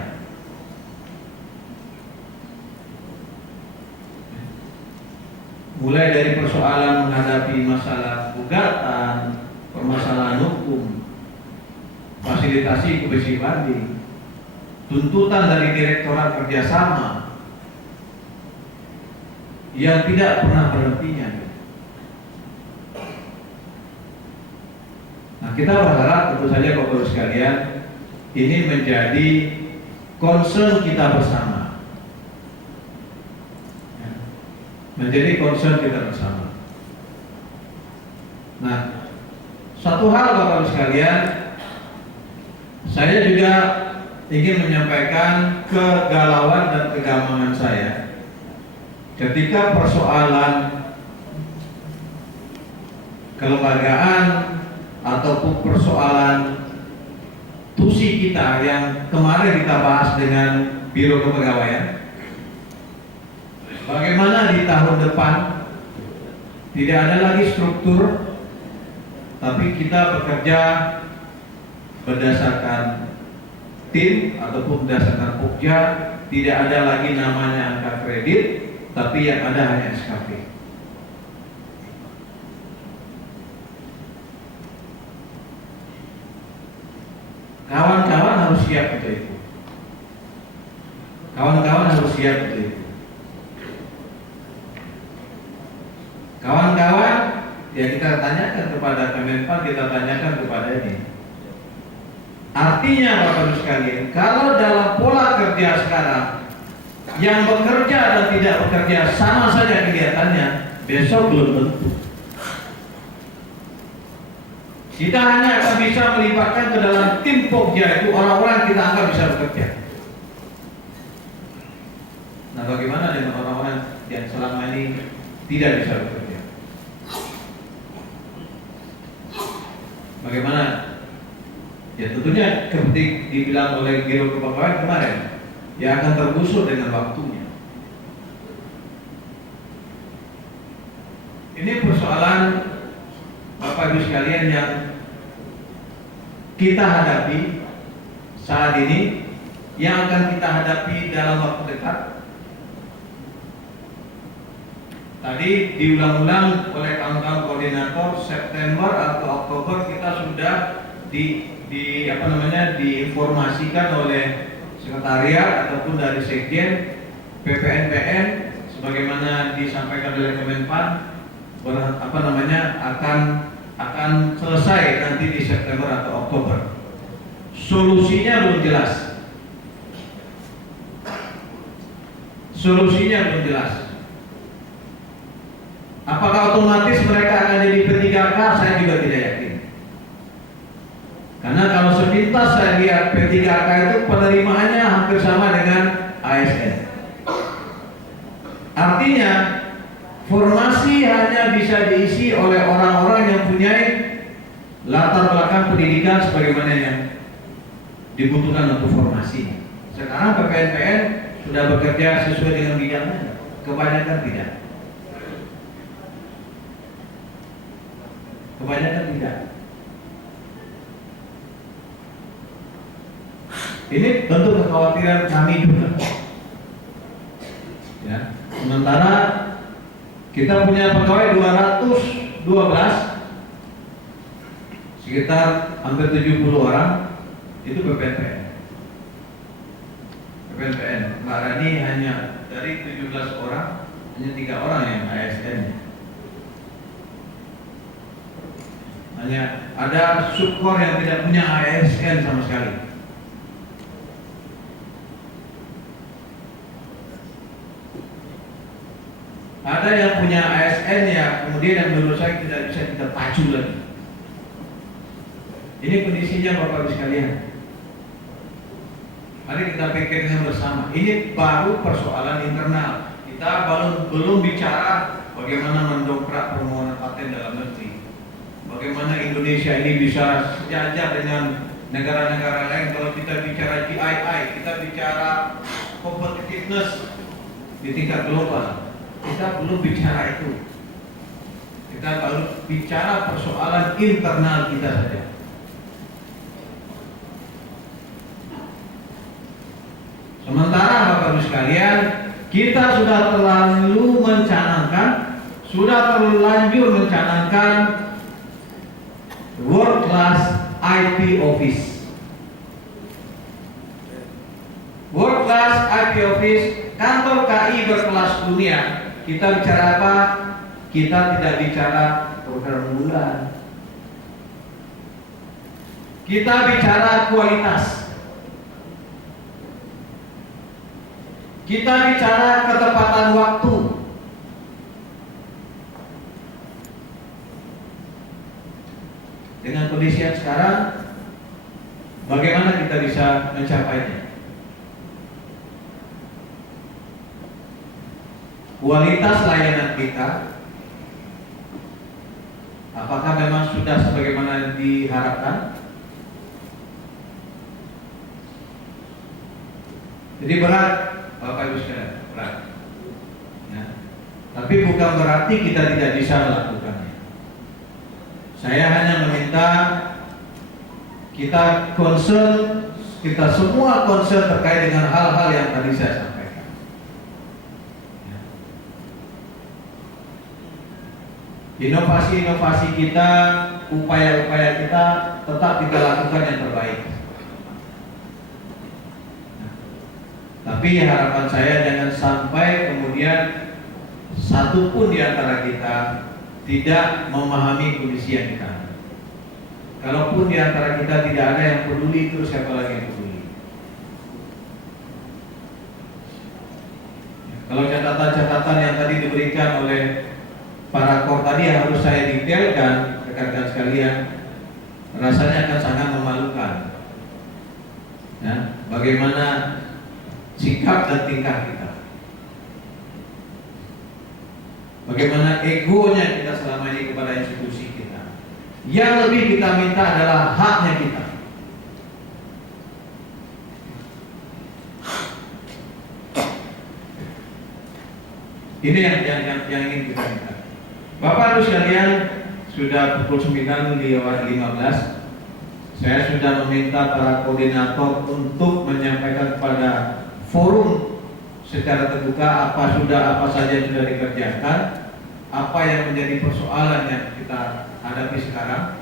Mulai dari persoalan menghadapi masalah gugatan, permasalahan hukum, fasilitasi kebersih banding, tuntutan dari direktorat kerjasama yang tidak pernah berhentinya. kita berharap tentu saja Bapak Ibu sekalian ini menjadi concern kita bersama. Ya. Menjadi concern kita bersama. Nah, satu hal Bapak Ibu sekalian, saya juga ingin menyampaikan kegalauan dan kegamangan saya ketika persoalan kelembagaan ataupun persoalan tusi kita yang kemarin kita bahas dengan Biro Kepegawaian. Bagaimana di tahun depan tidak ada lagi struktur, tapi kita bekerja berdasarkan tim ataupun berdasarkan pokja, tidak ada lagi namanya angka kredit, tapi yang ada hanya SKP. Kawan-kawan harus siap untuk itu. Kawan-kawan harus siap untuk itu. Kawan-kawan, ya kita tanyakan kepada Kemenpan, kita tanyakan kepada ini. Artinya Bapak Ibu sekalian, kalau dalam pola kerja sekarang yang bekerja dan tidak bekerja sama saja kelihatannya, besok belum tentu. Kita hanya akan bisa melibatkan ke dalam tim pokja itu orang-orang kita anggap bisa bekerja. Nah, bagaimana dengan orang-orang yang selama ini tidak bisa bekerja? Bagaimana? Ya tentunya seperti dibilang oleh Biro Kepegawaian kemarin, ya akan tergusur dengan waktunya. Ini persoalan Bapak Ibu sekalian yang kita hadapi saat ini, yang akan kita hadapi dalam waktu dekat. Tadi diulang-ulang oleh kawan-kawan koordinator, September atau Oktober kita sudah diinformasikan oleh sekretariat ataupun dari sekjen PPNPN sebagaimana disampaikan oleh Kemenpan akan selesai nanti di September atau Oktober. Solusinya belum jelas. Solusinya belum jelas. Apakah otomatis mereka akan jadi P3K? Saya juga tidak yakin. Karena kalau sepintas saya lihat P3K itu penerimaannya hampir sama dengan ASN. Artinya formasi hanya bisa diisi oleh orang-orang yang punya latar belakang pendidikan sebagaimana yang dibutuhkan untuk formasi. Sekarang PPNPN sudah bekerja sesuai dengan bidangnya? Kebanyakan tidak. Kebanyakan tidak. Ini tentu kekhawatiran kami juga. Ya, sementara kita punya pegawai 212, sekitar hampir 70 orang, itu PPNPN. Mbak Rani hanya dari 17 orang, hanya 3 orang yang ASN. Hanya ada subkor yang tidak punya ASN sama sekali. Ada yang punya ASN ya, kemudian yang menurut saya tidak bisa kita pacu lagi. Ini kondisinya Bapak Ibu sekalian. Mari kita pikirkan bersama. Ini baru persoalan internal. Kita belum bicara bagaimana mendongkrak permohonan paten dalam negeri. Bagaimana Indonesia ini bisa sejajar dengan negara-negara lain. Kalau kita bicara GII, kita bicara competitiveness di tingkat global. Kita belum bicara itu. Kita baru bicara persoalan internal kita saja. Sementara Bapak Ibu sekalian, kita sudah terlanjur mencanangkan world class IT office. World class IT office, kantor KI berkelas dunia. Kita bicara apa? Kita tidak bicara program bulan. Kita bicara kualitas. Kita bicara ketepatan waktu. Dengan kondisi yang sekarang, bagaimana kita bisa mencapainya? Kualitas layanan kita, apakah memang sudah sebagaimana diharapkan? Jadi berat, Bapak Ibu sekalian, berat. Ya. Tapi bukan berarti kita tidak bisa melakukannya. Saya hanya meminta kita concern, kita semua concern terkait dengan hal-hal yang tadi saya sampaikan. Ya. Inovasi-inovasi kita, upaya-upaya kita tetap kita lakukan yang terbaik. Tapi harapan saya jangan sampai kemudian satu pun di antara kita tidak memahami kondisi yang kita ada. Kalaupun di antara kita tidak ada yang peduli, itu siapa lagi yang peduli? Kalau catatan-catatan yang tadi diberikan oleh para kor tadi harus saya detailkan, rekan-rekan sekalian, rasanya akan sangat memalukan. Ya, bagaimana sikap dan tingkah kita, bagaimana egonya kita selama ini kepada institusi kita. Yang lebih kita minta adalah haknya kita. Ini yang ingin kita minta. Bapak Ibu sekalian, sudah pukul 9:15. Saya sudah meminta para koordinator untuk menyampaikan kepada forum secara terbuka apa saja yang sudah dikerjakan, apa yang menjadi persoalan yang kita hadapi sekarang.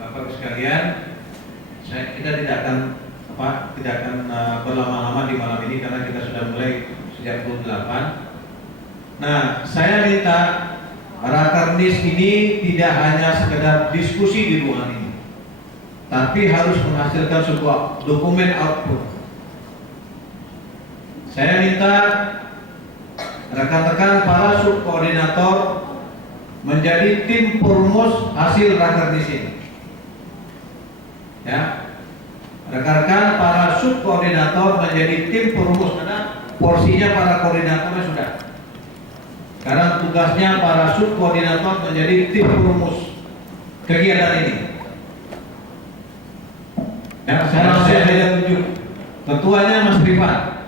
Bapak-Ibu sekalian, kita tidak akan berlama-lama di malam ini karena kita sudah mulai sejak pukul 8. Nah, saya minta Rakernis ini tidak hanya sekedar diskusi di ruangan ini, tapi harus menghasilkan sebuah dokumen output. Saya minta rekan-rekan para subkoordinator menjadi tim perumus hasil Rakernis ini. Ya, rekan-rekan para subkoordinator menjadi tim perumus karena porsinya para koordinatornya sudah. Sekarang tugasnya para subkoordinator menjadi tim perumus kegiatan ini. Ya, saya tunjuk ketuanya Mas Rifan.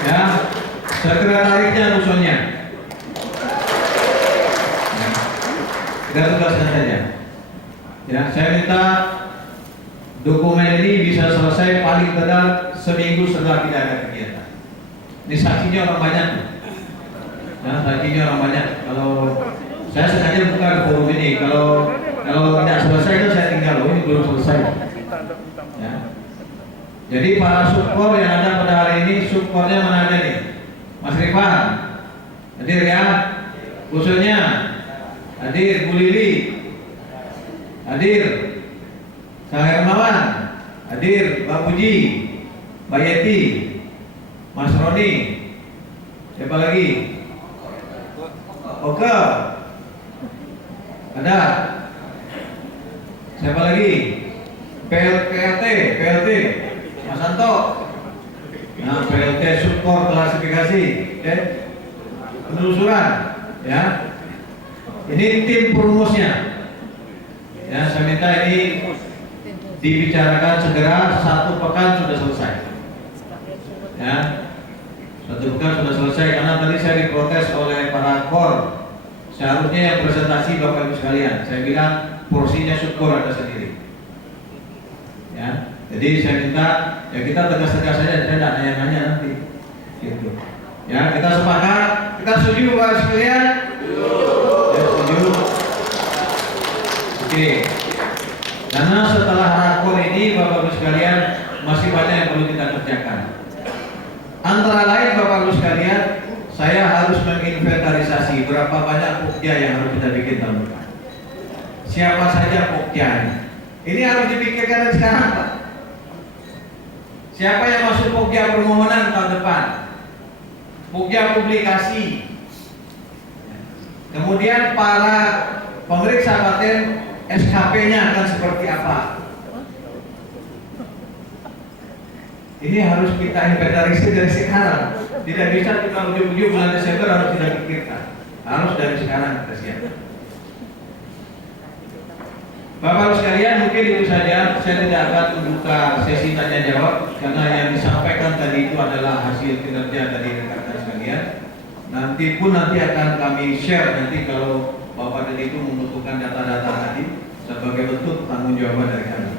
Ya, sekretarisnya Rusonya. Ya, kita tugaskan saja. Ya, saya minta dokumen ini bisa selesai paling tidak seminggu setelah tidak ada kegiatan. Ini saksinya orang banyak. Ya, saksinya orang banyak. Kalau saya sengaja buka di forum ini, kalau tidak selesai itu saya tinggal. Ini belum selesai. Ya. Jadi para subkor yang ada pada hari ini, subkornya mana aja nih? Mas Rifan, hadir ya? Khususnya hadir Bu Lili, hadir Kang Hermawan, hadir Mbak Puji, Mbak Yeti, Mas Roni, siapa lagi? Oke, ada. Siapa lagi? PLT, Mas Santo. Nah, PLT subkor klasifikasi, penelusuran, ya. Ini tim perumusnya. Ya, saya minta ini dibicarakan segera, 1 pekan sudah selesai. Ya, 1 pekan sudah selesai karena tadi saya diprotes oleh para kor. Seharusnya yang presentasi Bapak Ibu sekalian, saya bilang porsinya subkor ada sendiri. Ya, jadi saya minta ya kita tegas-tegas saja, saya tidak nanya-nanya nanti. Gitu. Ya, kita sepakat, kita setuju Bapak Ibu sekalian? Ya, setuju. Oke. Karena setelah rakor ini Bapak Ibu sekalian masih banyak yang perlu kita kerjakan. Antara lain Bapak Ibu sekalian, saya harus menginventarisasi berapa banyak pokja yang harus kita bikin tahun depan. Siapa saja pokjanya. Ini harus dipikirkan dari sekarang, Pak. Siapa yang masuk pokja permohonan tahun depan? Pokja publikasi. Kemudian para pemeriksa paten SKP-nya akan seperti apa? Ini harus kita inventarisir dari sekarang. Tidak bisa kita ujung-ujung bulan Desember harus kita pikirkan. Harus dari sekarang kita siapkan. Bapak-Ibu sekalian, mungkin itu saja. Saya tidak akan membuka sesi tanya jawab karena yang disampaikan tadi itu adalah hasil kinerja dari rekan-rekan sekalian. Nanti akan kami share nanti kalau Bapak tadi itu membutuhkan data-data tadi sebagai bentuk tanggung jawab dari kami.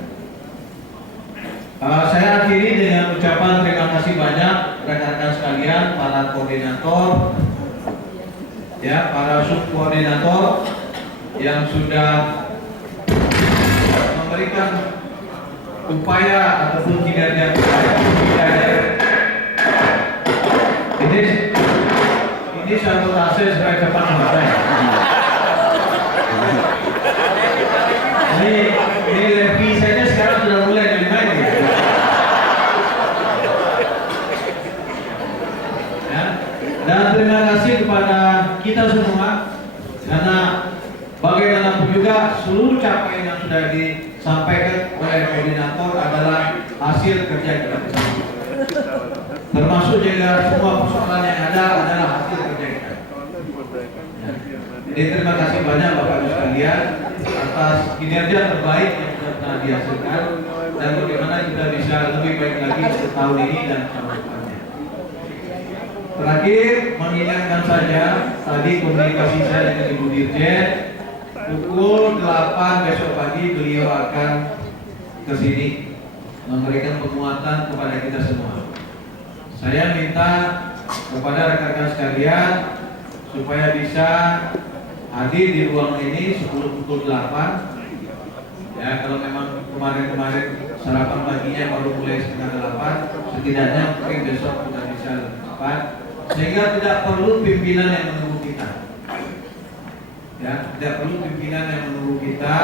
Saya akhiri dengan ucapan terima kasih banyak rekan-rekan sekalian, para koordinator, ya, para subkoordinator yang sudah memberikan upaya ataupun kinerja ini sabotase supaya cepat selesai. Ini Levi saja sekarang sudah mulai main gitu. Ya. Dan terima kasih kepada kita semua karena bagaimanapun juga seluruh capaian yang sudah disampaikan oleh koordinator adalah hasil kerja kita bersama. Termasuk juga semua persoalan yang ada adalah hasil kerja kita. Jadi terima kasih banyak Bapak-Ibu sekalian atas kinerja terbaik yang sudah pernah dihasilkan dan bagaimana kita bisa lebih baik lagi tahun ini dan tahun depannya. Terakhir mengingatkan saja tadi komunikasi saya dengan Ibu Dirjen. Pukul 8 besok pagi beliau akan ke sini memberikan penguatan kepada kita semua. Saya minta kepada rekan-rekan sekalian supaya bisa hadir di ruang ini sebelum pukul 8. Ya, kalau memang kemarin-kemarin sarapan paginya baru mulai setengah 8, setidaknya mungkin besok sudah bisa 8, sehingga tidak perlu pimpinan yang menunggu kita. Ya, tidak perlu pimpinan yang menunggu kita.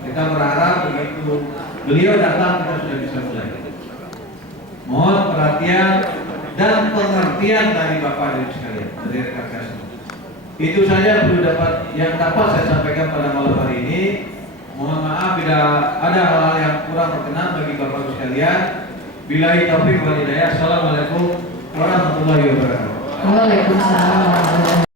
Kita berharap begitu beliau datang kita sudah bisa mulai. Mohon perhatian dan pengertian dari Bapak dan Ibu sekalian, dari rekan-rekan semua. Itu saja yang dapat saya sampaikan pada malam hari ini. Mohon maaf bila ada hal-hal yang kurang berkenan bagi Bapak Ibu sekalian. Billahi taufiq wal hidayah. Assalamualaikum warahmatullahi wabarakatuh. Waalaikumsalam.